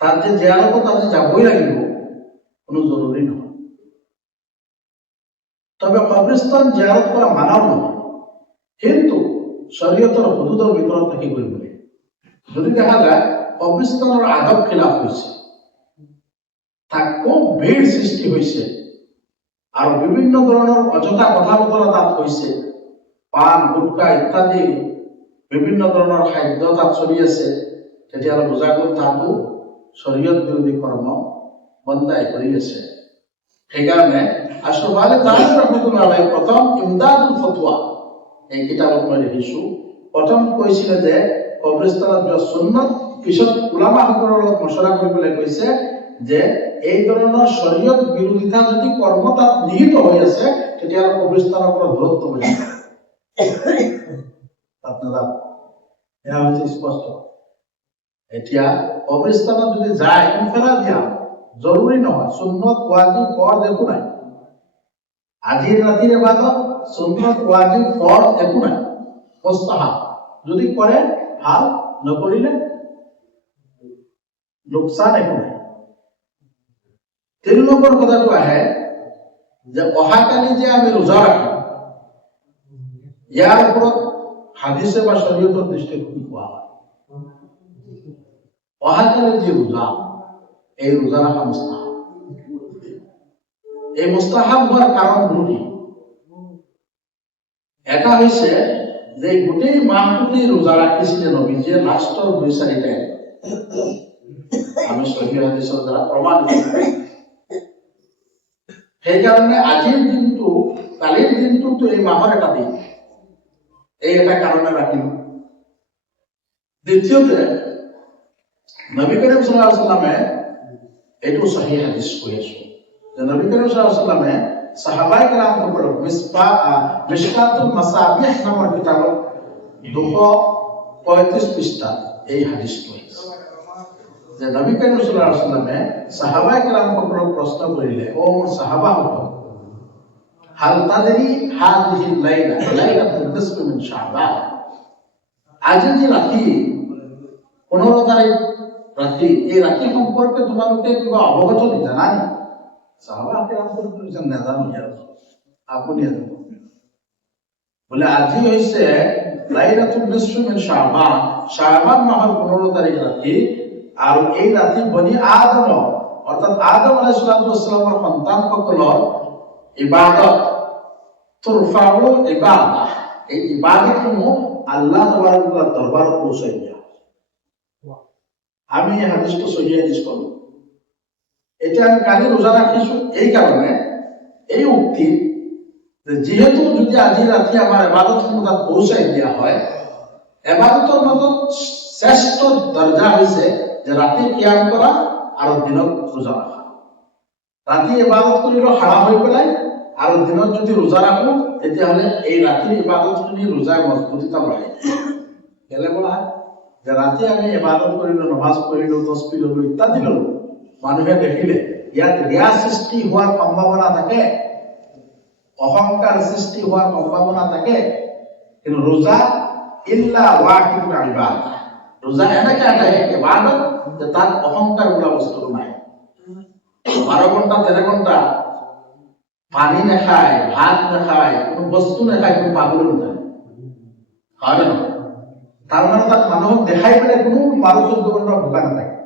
তাত যে জিয়াৰতত আজি যাবই লাগিব কোনো জৰুৰী নহয়। তবে কবৰস্থান জিয়াৰত কৰা মানাও নয়, কিন্তু শৰীয়তেৰ হুদুদেৰ ভিতৰত থাকি কৰিব লাগে। যদি দেখা যায় কবৰস্থানৰ আদব খিলাফ হৈছে, তাত খুব ভিড় সৃষ্টি হৈছে আৰু বিভিন্ন ধৰণৰ অযথা কথা বতৰা তাত হৈছে, পান গুটকা ইত্যাদি বিভিন্ন ধৰণৰ খাদ্য তাত চলি আছে, তেতিয়াহ'লে বুজা গ'ল তাতো শরীয়ত বিৰোধী কৰ্ম বন্দাই কৰি আছে। সেইকাৰণে আশৰাফ আলী থানভী ৰাহমাতুল্লাহ আলাইহি প্ৰথম ইমদাদুল ফতোয়া এই কিতাপত মই লিখিছোঁ, প্ৰথম কৈছিলে যে কবৰস্থানত যোৱা সুন্নত, পিছত উলামাসকলৰ লগত মশলা কৰি পেলাই কৈছে যে এই ধৰণৰ শৰীয়ত বিৰোধিতা যদি কৰ্ম তাত নিহিত হৈ আছে, তেতিয়াহ'লে কবৰস্থানৰ পৰা দূৰত্ব বজাই তাত নাযাব। এয়া হৈছে স্পষ্ট। এতিয়া কবৰস্থানত যদি যায় ইনফৰাদী আমল, জৰুৰী নহয়, সুন্নত ওয়াজিব ফৰজ একো নাই। আজিৰ ৰাতিৰ ইবাদত সুন্নত ওয়াজিব ফৰজ একো নাই, মুস্তাহাব। যদি কৰে ভাল, নকৰিলে লোকচান একো নাই। 3 নম্বৰ কথাটো আহে যে অহাকালি যে আমি ৰোজা ৰাখিম, ইয়াৰ ওপৰত হাদিছে বা শৰীয়তৰ দৃষ্টিভংগী কোৱা হয়। অহাকালিৰ যে ৰোজা, এই ৰোজা ৰাখা মুস্তাহাব। এই মুস্তাহাব হোৱাৰ কাৰণ দুটি। এটা হৈছে যে গোটেই মাহটোতে ৰোজা ৰাখিছিলে নবীজিয়ে, লাষ্টৰ 2-4 দিন আমি সহিহ হাদিছৰ দ্বাৰা প্ৰমাণিত। সেইকাৰণে আজিৰ দিনটো কালিৰ দিনটোতো এই মাহৰ এটা দিন, এই এটা কাৰণে ৰাখিলো। দ্বিতীয়তে নবী করিম সাল্লাল্লাহু আলাইহি ওয়াসাল্লামে এইটো সহিহ হাদিস কৈ আছো যে নবী করিম সাল্লাল্লাহু আলাইহি ওয়াসাল্লামে সাহাবায়ে কেৰামসকলক মিশকাতুল মাসাবিহ নামৰ কিতাপত 235 পৃষ্ঠা এই হাদিসটো আছে যে নবী কৰিম সাল্লাল্লাহু আলাইহি ওয়াসাল্লামে সাহাবায়ে কেৰামসকলক প্ৰশ্ন কৰিলে, ও মোৰ সাহাবাসকল, হাল তাদৰি হাদিহি লাইলা লাইলাতুল নিসফ মিন শাবান, আজি যে ৰাতি 15 তাৰিখ রাত্রি, এই রাত্রি সম্পর্কে তোমালোকে কিবা অবগত নি, জানানি? সাহাবা কেরামসকলে বলেছেন, নাজানো ইয়া রাসূলুল্লাহ, আপনি বলে আজি হইছে লাইলাতুল নিসফ মিন শাবান, শাবান মাসের 15 তারিখ রাত্রি, আর এই রাত্রি বনি আদম অর্থাৎ আদম আলাইহিস সালামের সন্তান সকলৰ ইবাদত তুরফাউ ইবাদা, এই ইবাদতসমূহ আল্লাহ তাবারক ওয়া তাআলার দরবারে পৌঁছায় দিয়া। আমি এই হাদিসটো সহিহ হাদিস কলো। এটা আমি কালি রোজা রাখিছো এই কারণে, এই উক্তি যে যেহেতু যদি আজি রাতি আমার ইবাদত সমূহ পৌঁছাই দিয়া হয়, ইবাদতৰ মাজত শ্রেষ্ঠ দরজা হইছে যে রাতি কিয়াম করা আর দিনত রোজা রাখা। রাতি ইবাদত করিলে হারাম হয়ে পেলাই, আর দিনত যদি রোজা রাখো তেতিয়াহলে এই রাতির ইবাদতখিনি রোজায় মজবুতিতা বঢ়ায়। কেলে বলা হয় যে রাতি আমি ইবাদত কৰিলো, নমাজ পঢ়িলো, তসবিহ ললো, ইত্যাদি ললো, মানুহে দেখিলে ইয়াত ৰিয়া সৃষ্টি হোৱাৰ সম্ভাৱনা থাকে, অহংকাৰ সৃষ্টি হোৱাৰ সম্ভাৱনা থাকে। কিন্তু ৰোজা ইল্লা ওয়াহিদুন ইবাদা, ৰোজা এনেকা এটা ইবাদত যে তাত অহংকাৰ বোলা বস্তুটো নাই। 12 ঘন্টা 13 ঘন্টা পানী নাখায়, ভাত নাখায়, কোনো বস্তু নাখায়, কোনো পাগল নাখায়, হয় না? তার মানে তাক মানুহক দেখাই পেলাই কোনো 12-14 ঘন্টা ভোকা নাথাকে।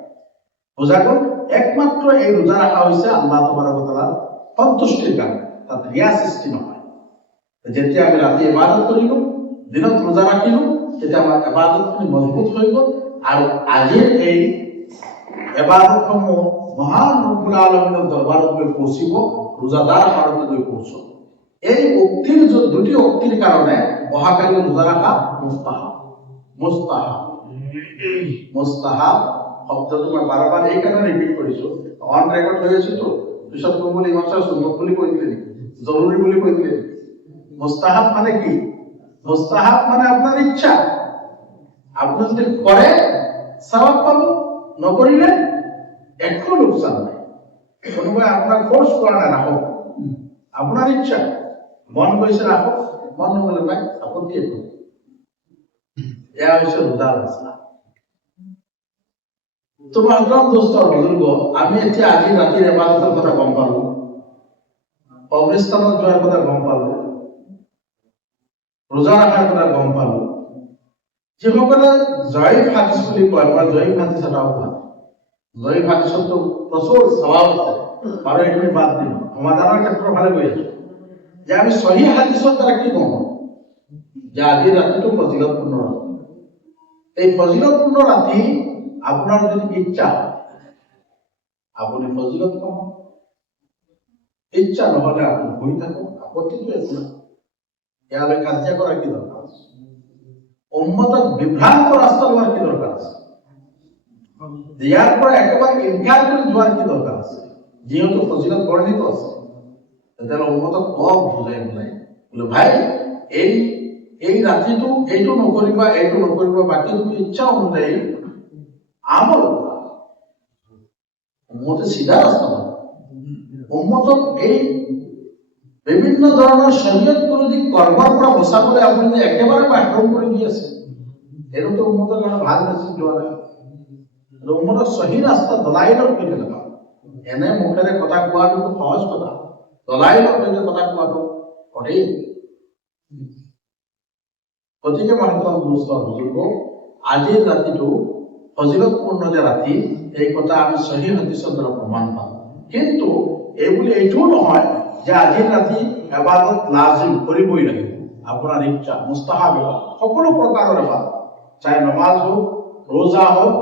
বোঝাগল একমাত্র এই রোজা রাখা হয়েছে আল্লাহ তাবারক ওয়া তাআলার সন্তুষ্টির কারণে, তাত রিয়া সৃষ্টি নহয়। যেতিয়া আমি রাতি ইবাদত কৰিলো, দিনত ৰোজা ৰাখিলো, তেতিয়া আমাৰ ইবাদতখিনি মজবুত হৈ গল। আৰু আজিৰ এই ইবাদতসমূহ মহান ৰব্বুল আলামিনৰ দৰবাৰত গৈ পৌঁছিব, রোজাদার হারতে গৈ পৌঁছব। এই উক্তির দুটি উক্তির কারণে অহাকালী রোজা রাখা মুস্তাহাব। মুস্তাহাব মুস্তাহাব শব্দটো মই বারবার এই কারণে রিপিট কৰিছো, অন রেকর্ড হৈ আছে তো, পিছত কম বুলি ইমান সুন্নত বুলি কৈ দিলে নেকি, জরুরি বুলি কৈ দিলে নেকি? মুস্তাহাব মানে কি? মুস্তাহাব মানে আপনার ইচ্ছা, আপনি যদি করে সওয়াব পাবো, নকরিলে একো লোকসান নাই। কোনোবাই আপনার ফোর্স কৰা নাই রাখো, আপনার ইচ্ছা, মন গৈছে রাখো, মন নগলে নাই, আপত্তি একো। এয়া হৈছে রোজার অবস্থা। তোমার দোস্তৰ বুজুৰ্গ, আমি এতিয়া আজি ৰাতিৰ ইবাদতৰ কথা গম পালো, কবৰস্থানত যোৱাৰ কথা গম পালো, রোজা রাখার কথা গম পালো। যিসকলে জয়ীফ হাদিস বুলি কয়, মই জয়ীফ হাদিস এটাও কোৱা, জয়ীফ হাদিসতো প্ৰচুৰ স্বভাব আছে, বাৰু এইখিনি বাদ দিম, সমাধানৰ ক্ষেত্ৰৰ ফালে গৈ আছো যে আমি সহিহ হাদিসৰ দ্বাৰা কি গম পাম যে আজি ৰাতিটো ফজিলতপূৰ্ণ ৰাতি। এই ফজিলতপূর্ণ রাতি আপনার যদি ইচ্ছা আপনি ফজিলত পাব, ইচ্ছা নহলে আপনি শুই থাকুন, আপত্তি তো একো নাই। ইয়ালৈ কাজিয়া করা কি দরকার আছে? উম্মতক বিভ্রান্ত রাস্তা দেওয়ার কি দরকার আছে? ইয়ার পরে একেবারে ইনকার করে যাওয়ার কি দরকার আছে? যেহেতু ফজিলত বর্ণিত আছে, তাহলে উম্মতক কম বুঝাই বলে ভাই এই এই রাতিটো এইটো নকৰিবা, এইটো নকৰিবা, বাকি তুমি ইচ্ছা অনুযায়ী আমল কৰা। উম্মতে সিধা ৰাস্তা পাবে। উম্মতক এই বিভিন্ন ধৰণৰ শৰীয়ত বিৰোধী কৰ্মৰ পৰা বচাবলৈ আপুনি যে একেবাৰে বাধ্য কৰি দি আছে, এইটো উম্মতৰ কাৰণে ভাল মেছেজ যোৱা নাই। উম্মতক সহি ৰাস্তা দলাইলৰ সৈতে লগাব। এনে মুখেৰে কথা কোৱাটো সহজ কথা, দলাইলৰ সৈতে কথা কোৱাটো কঠিন। গতিকে মহাত্মা দোস্তৰ বুজুৰ্গ, আজিৰ ৰাতিটো ফজিলতপূৰ্ণ যে ৰাতি, এই কথা আমি সহি হাদিসৰ দ্বাৰা প্ৰমাণ পাম। কিন্তু এই বুলি এইটোও নহয় যে আজিৰ ৰাতি ইবাদত লাজিম কৰিবই লাগিব। আপোনাৰ ইচ্ছা, মুস্তাহাব ইবাদত, সকলো প্ৰকাৰৰ ইবাদত, চাই নমাজ হোক, ৰোজা হোক,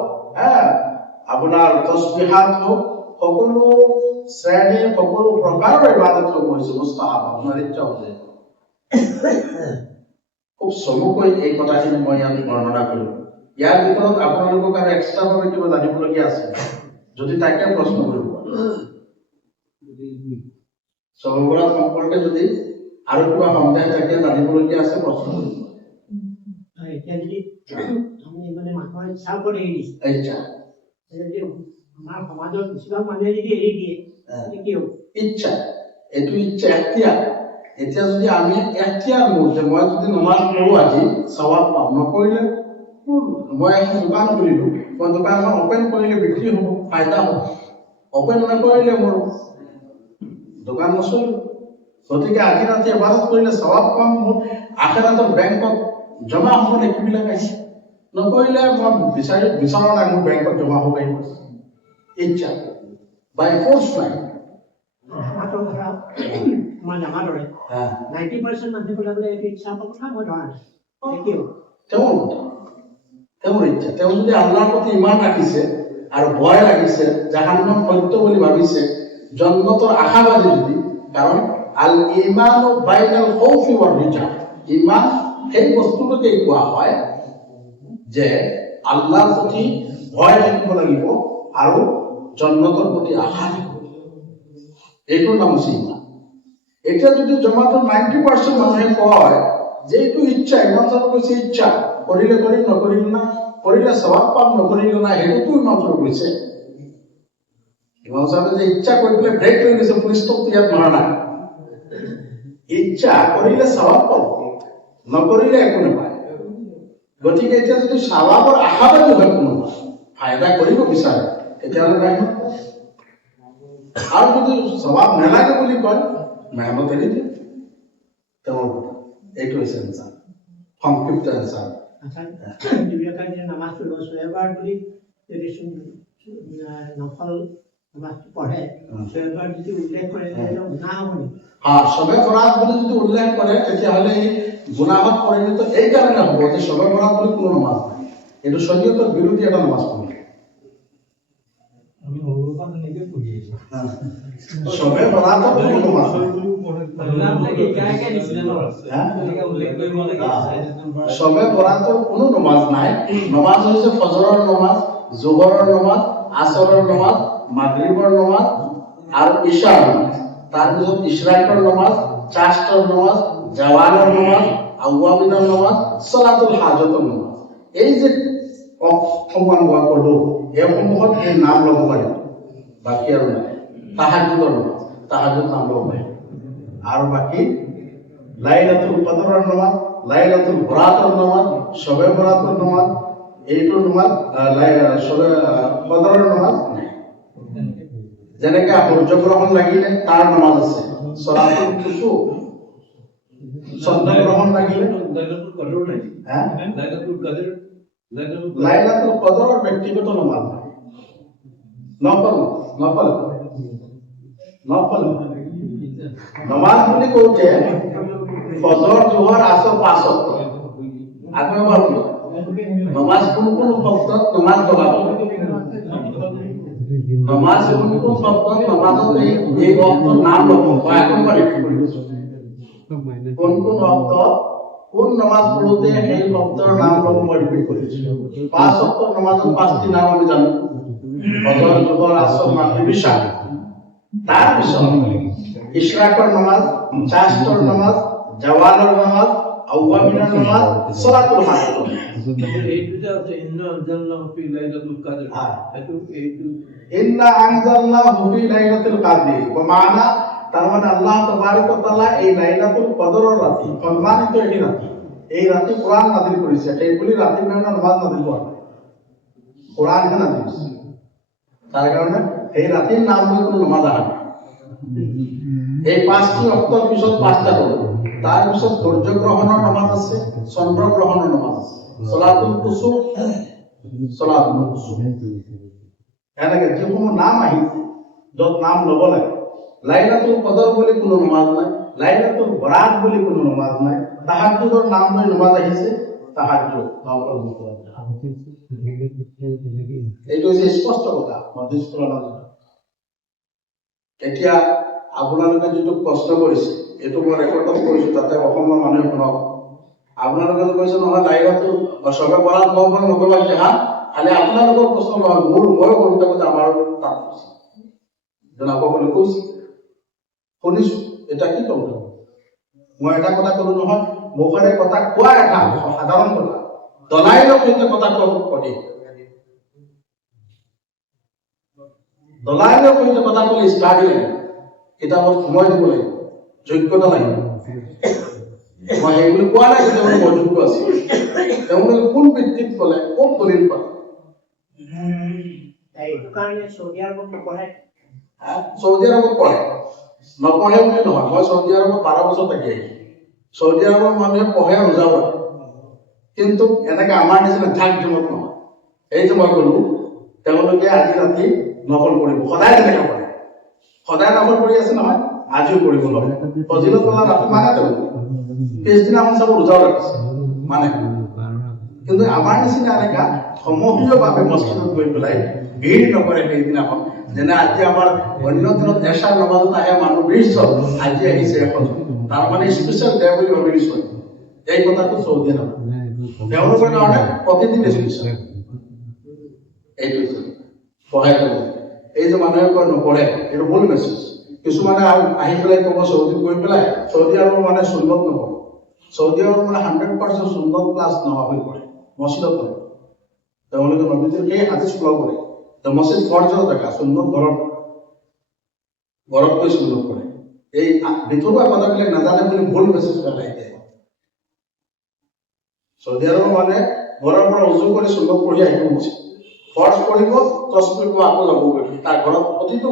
আপোনাৰ তসবিহাত হোক, সকলো শ্ৰেণীৰ সকলো প্ৰকাৰৰ ইবাদত কৰিছে মুস্তাহাব আপোনাৰ ইচ্ছা হৈছে খুব চমুকৈ এই কথাখিনি মই ইয়াত বৰ্ণনা কৰিম ইয়াৰ ভিতৰত আপোনালোকক আৰু এক্সট্ৰাভাৱে কিবা জানিবলগীয়া আছে যদি তাকে প্ৰশ্ন কৰিব সৰ্ববৰাত সম্পৰ্কে যদি আৰু কিবা সন্দেহ থাকে জানিবলগীয়া আছে প্ৰশ্ন কৰিব এতিয়া যদি আমি মানে মানুহৰ ইচ্ছা ওপৰত এৰি দিছোঁ ইচ্ছা যদি আমাৰ সমাজৰ কিছুমান মানুহে যদি এৰি দিয়ে কি হ'ব ইচ্ছা এইটো ইচ্ছা এখতিয়াৰ এতিয়া যদি আমি এখতিয়াৰ মোৰ যে মই যদি নমাজ পঢ়ো আজি সৱাব পাম নপঢ়িলে মই এখন দোকান খুলিলোঁ মই দোকানখন অপেন কৰিলে বিক্ৰী হ'ব ফাইদা হ'ব অপেন নকৰিলে মোৰ দোকান নচলিব গতিকে আজি ৰাতি ইবাদত কৰিলে সৱাব পাম মোৰ আখিৰাতৰ বেংকত জমা হ'ব নেকিবিলাক আহিছে নকৰিলে মই বিচৰা নাই মোৰ বেংকত জমা হ'ব পাৰিব ইচ্ছা বাই ফ'ৰ্চ নাই জামাতৰ কথা মই জামাতৰে 90% মানুহে ক'লে বোলে এইটো ইচ্ছা কথা মই ধৰা নাই কি হ'ব তেওঁৰ ইচ্ছা তেওঁ যদি আল্লাহৰ প্ৰতি ইমান ৰাখিছে আৰু ভয় লাগিছে জাহান্নাম সত্য বুলি ভাবিছে জন্নতৰ আশাবাদী যদি কাৰণ আল ইমানু বাইনাল খৌফি ওয়াৰ ৰিজা ইমান সেই বস্তুটোকে কোৱা হয় যে আল্লাহৰ প্ৰতি ভয় থাকিব লাগিব আৰু জন্নতৰ প্ৰতি আশা থাকিব এইটোৰ নাম হৈছে ইমান এতিয়া যদি জমাটো 90% মানুহে কয় যে এইটো ইচ্ছা ইমান চাব কৈছে ইচ্ছা কৰিলে কৰি নকৰিলে না কৰিলে সৱাব পাম নকৰিলে না সেইটোতো ইমান চাব কৈছে ইমান চাবে যে ইচ্ছা কৰি পেলাই ব্ৰেক কৰি দিছে পুলিচ তো ইয়াত মৰা নাই ইচ্ছা কৰিলে সৱাব পাব নকৰিলে একো নাপায় গতিকে এতিয়া যদি সৱাবৰ আশাবাদী হয় কোনোবা ফায়দা কৰিব বিচাৰে তেতিয়াহ'লে নাই আৰু যদি সৱাব নালাগে বুলি কয় মেহনত এৰি দিয়ে তেওঁৰ কথা এইটো হৈছে এনচাৰ সংক্ষিপ্ত এনচাৰ নামাজ পঢ়িব ছয়বাৰ বুলি যদি নফল নামাজটো পঢ়ে ছয়বাৰ যদি উল্লেখ কৰে তেতিয়াহ'লে গুনাহ হ'ব নেকি সবে বৰাত বুলি যদি উল্লেখ কৰে তেতিয়াহ'লে এই গুনাহত পৰিণত এই কাৰণে হ'ব যে সবে বৰাত বুলি কোনো নামাজ নাই এইটো শৰীয়তৰ বিৰোধী এটা নামাজ পঢ়িলে সবে বৰাত কোনো নামাজ সবে বৰাতৰ কোনো নমাজ নাই নমাজ হৈছে ফজৰৰ নমাজ জোহৰৰ নমাজ আসৰৰ নমাজ মাগৰিবৰ নমাজ আৰু ইশাৰ নমাজ তাৰপিছত ইশৰাকৰ নমাজ চাষ্টৰ নমাজ জাৱানৰ নমাজ আউৱাবিনৰ নমাজ সলাতুল হাজতৰ নমাজ এই যে অসমমান হোৱা ক'লো এইসমূহত এই নাম ল'ব পাৰিব বাকী আৰু নাই তাহাজ্জুদৰ নমাজ তাহাজ্জুদ নাম ল'ব পাৰিব আৰু বাকী লাইলাতুল কদৰৰ নমাজ লাইলাতুল বৰাতৰ নমাজ শবে বৰাতৰ নমাজ এইটোৰ নমাজ শবে কদৰৰ নমাজ নাই যেনেকে সূৰ্যগ্ৰহণ লাগিলে তাৰ নমাজ আছে সলাতুল কুসুফ চন্দ্ৰগ্ৰহণ লাগিলে লাইলাতুল কদৰৰ ব্যক্তিগত নমাজ নফল নফল নফল নমাজ বুলি কওঁতে ফজৰ জোহৰ আসৰ পাঁচত আকৌ এবাৰ নমাজ কোন কোন শব্দত নমাজ লগাব নমাজ কোন কোন শব্দত নমাজত এই অৰ্থৰ নাম ল'ব মই আকৌ এবাৰ কোন কোন শব্দত কোন নমাজ পঢ়োতে সেই শব্দৰ নাম ল'ব মই ৰিপিট কৰিছো পাঁচ শব্দৰ নমাজত পাঁচটি নাম আমি জানো ফজৰ জোহৰ আসৰ মাগৰিব ইশা তাৰপিছত ইশৰাকৰ নমাজ চাষ্টৰ নমাজ জাৱানৰ নমাজ আউৱাবিনৰ নমাজ সলাতুল হাজত ইন্না আনজালনাহু ফি লাইলাতুল কাদর মানা তার মানে আল্লাহ তাবারক ওয়া তাআলা এই লাইলাতুল কদরের রাতে সম্মানিত এই রাতে এই রাতে কোরআন নাযিল করেছে এই বলি রাতের নামে নামাজ নাযিল করা কোরআন নাযিল করেছে তার কারণে এই রাতের নাম দিয়ে কোনো নামাজ আনে এই পাঁচটি অক্টর পিছত পাঁচটা হলো তার পিছত সূর্য গ্রহণের নামাজ আছে চন্দ্র গ্রহণের নামাজ আছে সলাতুল কুসুফ সলাতুল কুসুফ এনেকে যিসমূহ নাম আহিছে য'ত নাম ল'ব লাগে লাইলাতুল কদৰ বুলি কোনো নামাজ নাই লাইলাতুল বৰাত বুলি কোনো নামাজ নাই তাহাজ্জুদৰ নাম লৈ নামাজ আহিছে তাহাজ্জুদ নফল এইটো হৈছে স্পষ্ট কথা মধ্যস্থ এতিয়া আপোনালোকে যিটো প্ৰশ্ন কৰিছে এইটো মই ৰেকৰ্ডত কৰিছোঁ, তাতে অসমৰ মানুহে শুনক। আপোনালোকে কৈছে নহয় লাইভতো চবে পঢ়াত মই নকবা হা, খালি আপোনালোকৰ প্ৰশ্ন নহয়, ময়ো কৰি থাকোঁতে আমাৰ তাত কৈছে জনাবলৈ কৈছে, শুনিছোঁ। এটা কি ক'ব, মই এটা কথা ক'লো নহয়, মুখেৰে কথা কোৱা এটা সাধাৰণ কথা, দলাইৰ সৈতে কথা ক'লে দলাইৰ সৈতে কথা ক'লে ষ্টাডি লাগিব, কিতাপত সময় দিব লাগিব, যোগ্যতা লাগিব। মই সেইবুলি কোৱা নাই যে তেওঁলোক অযোগ্য আছিল, তেওঁলোকে কোন ভিত্তিত ক'লে, কোন দলিল পালে। চৌদি আৰবত নপঢ়ে, চৌদি আৰবত পঢ়ে, নপঢ়ে বুলি নহয়। মই চৌদি আৰবত 12 বছৰ থাকি আহিছোঁ। চৌদি আৰবৰ মানুহে পঢ়ে, ৰোজা পঢ়ে, কিন্তু এনেকে আমাৰ নিচিনা ঠাক জমক নহয়। এই যে মই ক'লো তেওঁলোকে আজি ৰাতি নকল কৰিব, সদায় তেনেকে পঢ়ে, সদায় নকল কৰি আছে নহয়, আজিও কৰিব নহয়। ফজিলত পালা ৰাতি মানে তেওঁলোকে পিছদিনাখন চাব ৰোজাও ৰাখিছে মানে। কিন্তু আমাৰ নিচিনা এনেকা সমূহীয়ভাৱে মছজিদত গৈ পেলাই ভিৰ নকৰে সেইদিনাখন। যেনে আজি আমাৰ অন্য দিনত এশাৰ নমাজত আহে মানুহ 20জন, আজি আহিছে 100জন, তাৰমানে স্পেচিয়েল ডে বুলি ভাবি দিছোঁ। এই কথাটো চৌদি নহয়, তেওঁলোকৰ কাৰণে প্ৰতিদিন স্পেচিয়েল। এইটো সহায় কৰিব। এই যে মানুহে কয় নপঢ়ে, এইটো ভুল মেছেজ। কিছুমানে আহি পেলাই ক'ব চৌদিত গৈ পেলাই চৌদি আৰবৰ মানে সুন্নত নপঢ়ে। চৌদি আৰব মানে 100% সুন্নত প্লাছ নৱাফিল পঢ়ে, মছজিদত পঢ়ে। তেওঁলোকে নবীজিৰ সেই হাদিছ ফলো কৰে। মছজিদ ফৰজৰ জেগা, সুন্নত ঘৰত গৈ সুন্নত কৰে। এই ভিতৰুৱা কথাবিলাক নাজানে বুলি ভুল মেছেজ পেলাই দিয়ে। চৌদি আৰবৰ মানে ঘৰৰ পৰা উজু কৰি সুন্নত পঢ়ি আহিব উচিত, ফৰ্জ কৰিব, টচ কৰিব, আকৌ যাবগৈ। তাৰ ঘৰত প্ৰতিটো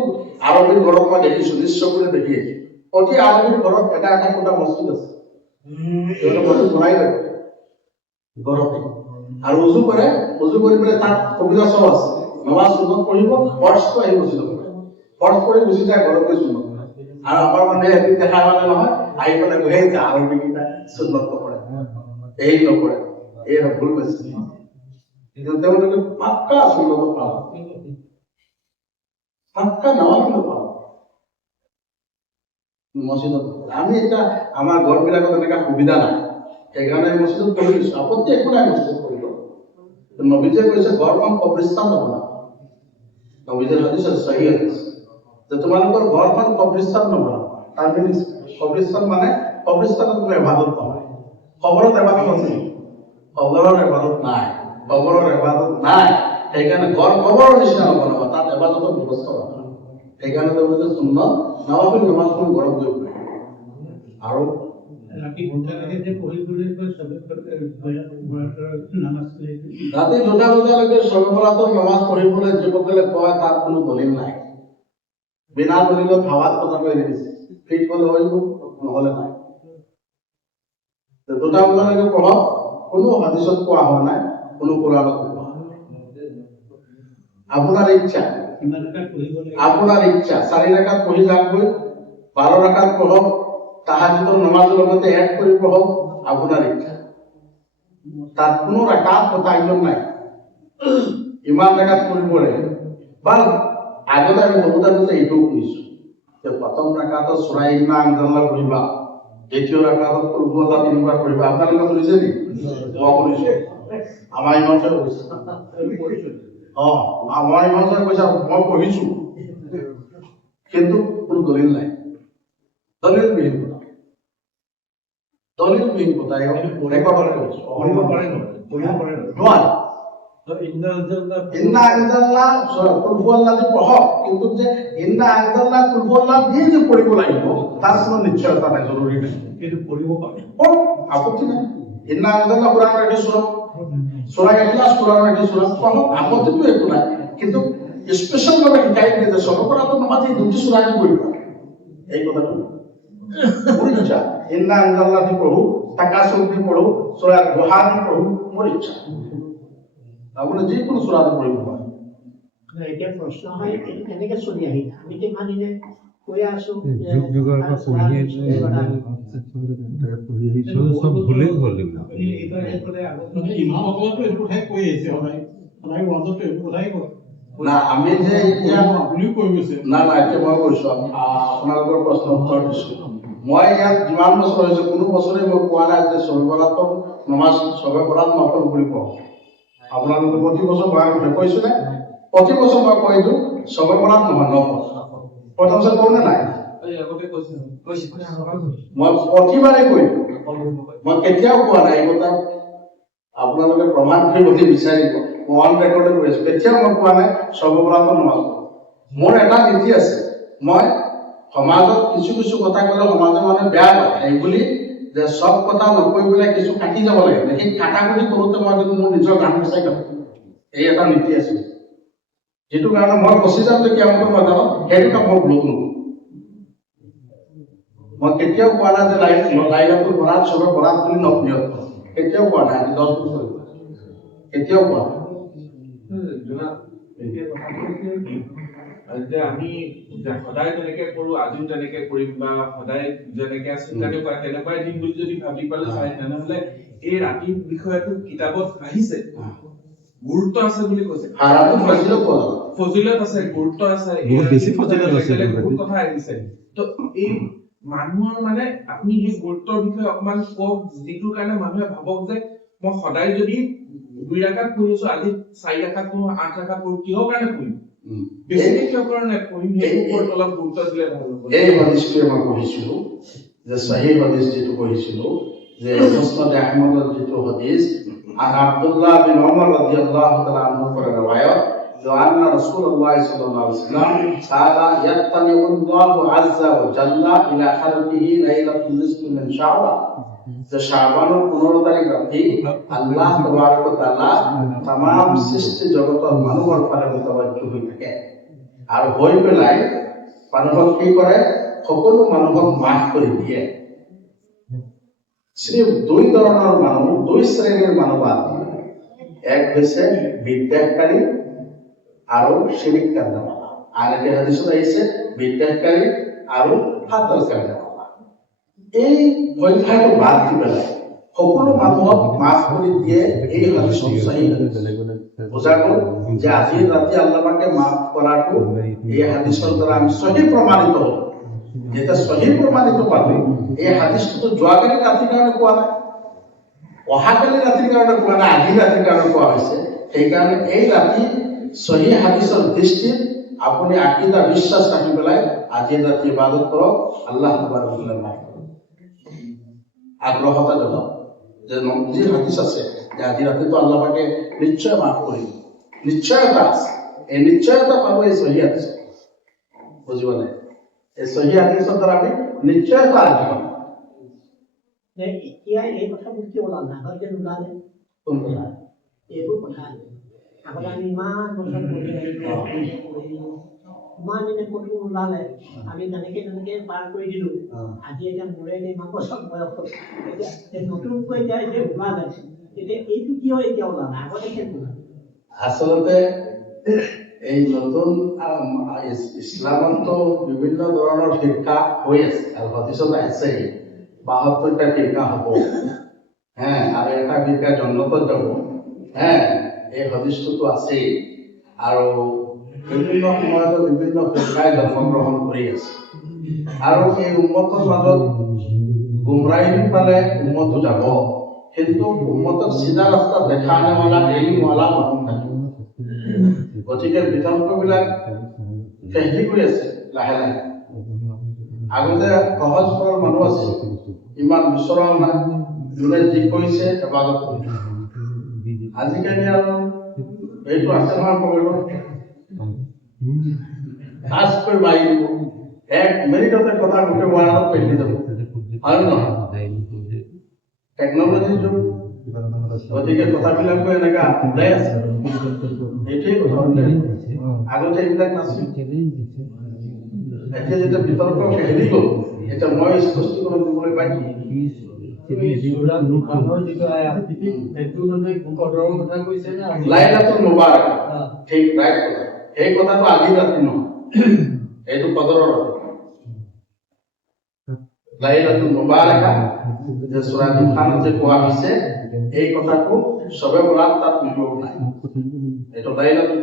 আৰবীৰ ঘৰত মই দেখিছোঁ, নিশ্চয়কৈ দেখি আহিছোঁ, প্ৰতি আৰবীৰ ঘৰত এটা এটা কোটা মছজিদ আছে। তেওঁলোকে মছজিদ বনাই থাকে ঘৰতে আৰু উজু কৰে, উজু কৰি পেলাই তাত সুবিধা চব আছে। নমাজ সুন্নত পঢ়িব, ফৰ্জটো আহি মছজিদত পঢ়ে, ফৰ্জ কৰি গুচি যায় ঘৰত গৈ সুন্নত পঢ়ে। আৰু আমাৰ মানুহে এদিন দেখা পালে নহয়, আহি পেলাই গৈ যে আৰবীকেইটা সুন্নত নপঢ়ে, এই নপঢ়ে, এই ভুল মেছেজ। কিন্তু তেওঁলোকে পাক্কা সুন্নত পালন, পাক্কা নৱাফিল পালন মছজিদত। আমি এতিয়া আমাৰ ঘৰবিলাকত এনেকুৱা সুবিধা নাই, সেইকাৰণে মছজিদত পঢ়ি দিছোঁ, আপত্তি একো নাই মছজিদত পঢ়িব। নবীজে কৈছে ঘৰখন কবৰিস্তান নবনাবা। নবীজে হাদিছ সহি হাদিছ যে তোমালোকৰ ঘৰখন কবৰিস্তান নবনাবা। তাৰ মিনিং কবৰিস্তান মানে কবৰিস্তানত কোনো ইবাদত নহয়। কবৰত ইবাদত আছে, কবৰৰ ইবাদত নাই, কবৰৰ ইবাদত নাই। সেইকাৰণে ঘৰ কবৰৰ নিচিনা নবনাবা, তাত ইবাদতৰ ব্যৱস্থা নকৰা। সেইকাৰণে তেওঁলোকে সুন্নত নৱাফিল নমাজখন ঘৰত গৈ পঢ়ে। আৰু ৰাতি 2টা বজালৈকে চবে বৰাতৰ নমাজ পঢ়িবলৈ যুৱকসকলে কয়, তাত কোনো দলিল নাই। বিনা দলিলত হাৱাত কথাটো এৰি দিছে, ফিট হ'লে হৈব, নহ'লে নাই। 2টা বজালৈকে পঢ়ক, কোনো হাদিছত কোৱা হোৱা নাই, কোনো কোৰাণত কোৱা হোৱা নাই। আপোনাৰ ইচ্ছা, আপোনাৰ ইচ্ছা। 4 ৰাকাত পঢ়ি যাওকগৈ, 12 ৰাকাত পঢ়ক, তাহাজ্জুদৰ নমাজৰ লগতে এড কৰি পঢ়ক, আপোনাৰ ইচ্ছা। তাত কোনো ৰাকাত মুতায়্যন নাই, ইমান ৰাকাত পঢ়িব লাগিব। বা আগতে আমি সৰুতে এইটোও শুনিছোঁ যে প্ৰথম ৰাকাতত সূৰা ইন্না আনজালনাহু পঢ়িবা, দ্বিতীয় ৰাকাতত কুল হুৱাল্লাহ 3 বাৰ পঢ়িবা। আপোনালোকে শুনিছে নেকি? মই শুনিছোঁ, আমাৰ ইমাম সাহেব কৈছে। আমাৰ ইমাম সাহেব কৈছে, মই পঢ়িছোঁ, কিন্তু কোনো দলিল নাই। দলিল বিহীন কথা, দলিল বিহীন কথা। ৰেকৰ্ডত কৈছোঁ, পঢ়িব পাৰে নোৱাৰে। ইন্না আনজালনাহ কুল হুৱাল্লাহ পঢ়ক, কিন্তু যে ইন্না আনজালনাহ কুল হুৱাল্লাহ দিয়ে যে পঢ়িব লাগিব তাৰ কোনো নিশ্চয়তা নাই, জৰুৰী নাই। কিন্তু পঢ়িব পাৰে, আপত্তি নাই। ইন্না আনজালনাহ কুৰাণৰ এটি সূৰা, সূৰা ইখলাছ কুৰাণৰ এটি সূৰা, পঢ়ক, আপত্তিটো একো নাই। কিন্তু স্পেচিয়েল ভাৱে শিকাই দিয়ে যে চবে পঢ়াটো নমাজ এই 2টি সূৰা দি পঢ়িব, এই কথাটো মোৰ ইচ্ছা। ইন্না আনজালনাহ দি পঢ়ো, তাকাসুৰ দি পঢ়ো, সূৰা দুহা দি পঢ়ো, মোৰ ইচ্ছা। আপুনি যিকোনো সূৰা দি পঢ়িব পাৰে। এতিয়া প্ৰশ্ন হয় এনেকে চলি আহিলে, আমি কিমান দিনে কৈ আছো যুগ যুগৰ পৰা পঢ়ি আহিছো, চব ভুলেই হ'ল। ইমামসকলেতো এইটো কথাই কৈ আহিছে, সদায় সদায় ৱাজতো এইটো কথাই কয় না আমি যে এতিয়া আপুনিও কৈ গৈছে না এতিয়া মই কৈছো আপোনালোকৰ প্ৰশ্ন উত্তৰ দিছো মই ইয়াত যিমান বছৰ হৈছে কোনো বছৰে মই কোৱা নাই যে ছবে বৰাতৰ নমাজ ছবে বৰাত নকল বুলি কওঁ আপোনালোকে প্ৰতি বছৰ মই কৈছো নে প্ৰতি বছৰ মই কৈ দিওঁ ছবে বৰাত নহয় নকল প্ৰথম বছৰ কওঁ নে নাই মই প্ৰতিবাৰে কৈ দিওঁ মই কেতিয়াও কোৱা নাই এই কথা আপোনালোকে প্ৰমাণ কৰিবলৈ বিচাৰিব মই অন ৰেকৰ্ডে কৈ আছো কেতিয়াও মই কোৱা নাই সৰ্বপ্ৰথম নমাজ মোৰ এটা নীতি আছে মই সমাজত কিছু কথা ক'লে সমাজে মানে বেয়া পায় এইবুলি যে সব কথা নকৈ পেলাই কিছু কাটি যাব লাগে সেই কাটাকুটি কৰোঁতে মই কিন্তু মোৰ নিজৰ গান বচাই থাকোঁ এই এটা নীতি আছে যিটো কাৰণে মই ফচি যাম যে কিয়ামতৰ ময়দানত সেইটো কাম মই ভুল নকৰোঁ মই কেতিয়াও কোৱা নাই যে লাইলাতুল বৰাত সবে বৰাত বুলি নকৰিয়ত কেতিয়াও কোৱা নাই 10 বছৰ কেতিয়াও কোৱা নাই আমি সদায় তেনেকে কৰো আজিও তেনেকে কৰিম বা সদায় যেনেকে আছে তেনেকুৱাই দিম বুলি যদি ভাবি পালে চাই তেনেহলে এই ৰাতিৰ বিষয়টো কিতাপত আহিছে গুৰুত্ব আছে বুলি কৈছে ফজিলত আছে গুৰুত্ব আছে বহুত বেছি ফজিলত আছে বহুত কথা আহিছে তো এই মানুহৰ মানে আপুনি এই গুৰুত্বৰ বিষয়ে অকমান কওক যিটো কাৰণে মানুহে ভাবক যে মই সদায় যদি 2 ৰাকাত পঢ়িছো আজি 4 ৰাকাত পঢ়ো 8 ৰাকাত পঢ়ো কিহৰ কাৰণে পঢ়িম বেছিকে কিহৰ কাৰণে পঢ়িম এই ওপৰত অলপ গুৰুত্ব দিলে ভাল হ'ব এই হাদিছটো মই পঢ়িছিলো যে সহিহ হাদিছ যেটো পঢ়িছিলো যে মুসনাদ আহমদৰ যেটো হাদিছ আন আব্দুল্লাহ বিন উমৰ ৰাদিয়াল্লাহু তাআলা আনহু পৰা riwayat أن رسول الله صلى الله عليه وسلم قال يطلع الله عز وجل إلى خلقه ليلة النصف من شعبان যে শাবানের 15 তারিখ রাতে আল্লাহ তাবারক ওয়া তাআলা तमाम সৃষ্টি জগতৰ মানুহৰ ফালে মুতৱজ্জহ হৈ থাকে আৰু হৈ পেলাই মানুহক কি কৰে সকলো মানুহক মাফ কৰি দিয়ে सिर्फ 2 ধৰণৰ মানুহ 2 শ্ৰেণীৰ মানুহ বাদ দিয়ে এক হৈছে বিদ্যাকাৰী আৰু শিৰিক কাৰনামা আৰু এই হাদিসত আহিছে বিদ্যাকাৰী আৰু ফাদল কাৰনামা এই পন্থাটো বাদ দি পেলাই সকলো মানুহক মাফ কৰি দিয়ে এই হাদিসত সহিহ বুজা গ'ল যে আজি ৰাতি আল্লাহ পাকে মাফ কৰাটো এই হাদিসৰ দ্বাৰা আমি সহি প্ৰমাণিত হ'ল যেটা সহি প্ৰমাণিত পালো এই হাদিসটো যোৱাকালি ৰাতিৰ কাৰণে কোৱা নাই অহাকালি ৰাতিৰ কাৰণে কোৱা নাই আজি ৰাতিৰ কাৰণে কোৱা হৈছে সেইকাৰণে এই ৰাতি সহি হাদিসৰ দৃষ্টিত আপুনি আকীদা বিশ্বাস ৰাখি পেলাই আজি ৰাতি ইবাদত কৰক আল্লাহ তাবাৰক ওয়া তাআলা মাফ কৰক আগ্ৰহতা জনাওক যে যি হাদিস আছে যে আজি ৰাতি তো আল্লাহ পাকে নিশ্চয় মাফ কৰিব নিশ্চয়তা আছে এই নিশ্চয়তা পাব এই সহি হাদিস বুজিব নাই এই সহি হাদিসৰ দ্বাৰা আমি নিশ্চয়তা আহিব এতিয়া এই কথাবোৰ কিয় ওলালে আগত যে নোলালে এইবোৰ কথা আগতে আমি ইমান বছৰ পঢ়িলো ইমান দিনে ক'তো নোলালে আমি তেনেকে পাৰ কৰি দিলো আজি এতিয়া মোৰে ইমান বছৰ বয়স এতিয়া নতুনকৈ এতিয়া যে ওলালে এতিয়া এইটো কিয় এতিয়া ওলালে আগতে কেনেকৈ ওলালে আচলতে এই নতুন ইছলামতো বিভিন্ন ধৰণৰ শিক্ষা হৈ আছে আৰু হাদিসত আছে 72টা শিক্ষা হ'ব আৰু এটা শিক্ষা জন্নতত যাব এই হাদিসটো আছে আৰু বিভিন্ন সময়ত বিভিন্ন শিক্ষাই জন্মগ্ৰহণ কৰি আছে আৰু এই উম্মতৰ মাজত গুমৰাহীৰ ফালে উম্মত যাব কিন্তু উম্মতক চিধা ৰাস্তা দেখানেৱালা এলিমৱালা মানুহ থাকিব গতিকে বিতৰ্কবিলাক ফেহলি কৰি আছে লাহে লাহে আগতে সহজ সৰল মানুহ আছিল ইমান বিচৰা নাই যোনে যি কৰিছে এবাদত কৰিছে আজিকালি আৰু এইটো আছে নহয় কৰিব খাসকৈ মাৰি দিব 1 মিনিটতে কথা গোটেই ৱাৰ্ল্ডত পেলি যাব আৰু নহয় টেকন'লজিৰ যুগ গতিকে কথাবিলাকো এনেকৈ ওলাই আছে এইটোৱেই কথা আগতে এইবিলাক নাছিল এতিয়া যেতিয়া বিতৰ্ক হেৰি গ'ল এতিয়া মই স্পষ্টীকৰণ দিবলৈ পাইছোঁ লাইলাতুল মুবাৰাক ঠিক ৰাইট কথা এই কথাটো আজি ৰাতি নহয় এইটো কদৰৰ ৰাতি লাইলাতুল মুবাৰাক যে সূৰা দুখানত যে কোৱা হৈছে এই কথাটো সবে বলাত তাত নিয়ম নাই এইটো লাইলাতুল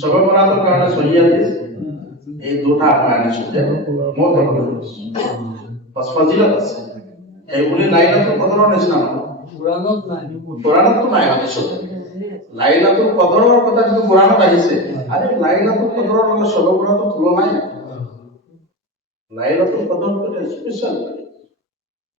সবে বরাতের কারণে সহি হাদিস এই দুটা আমরা আনিছো যে মত বাস ফজিলত আছে এগুলি লাইলাতুল কদরের নিচিনা না কোরআনত তো নাই হাদিস লাইলাতুল কদরের কথা কিন্তু কোরআনত আহিছে আরে লাইলাতুল কদরের লগে সবে বরাতের তুলনাই নাই লাইলাতুল কদর তো স্পেশাল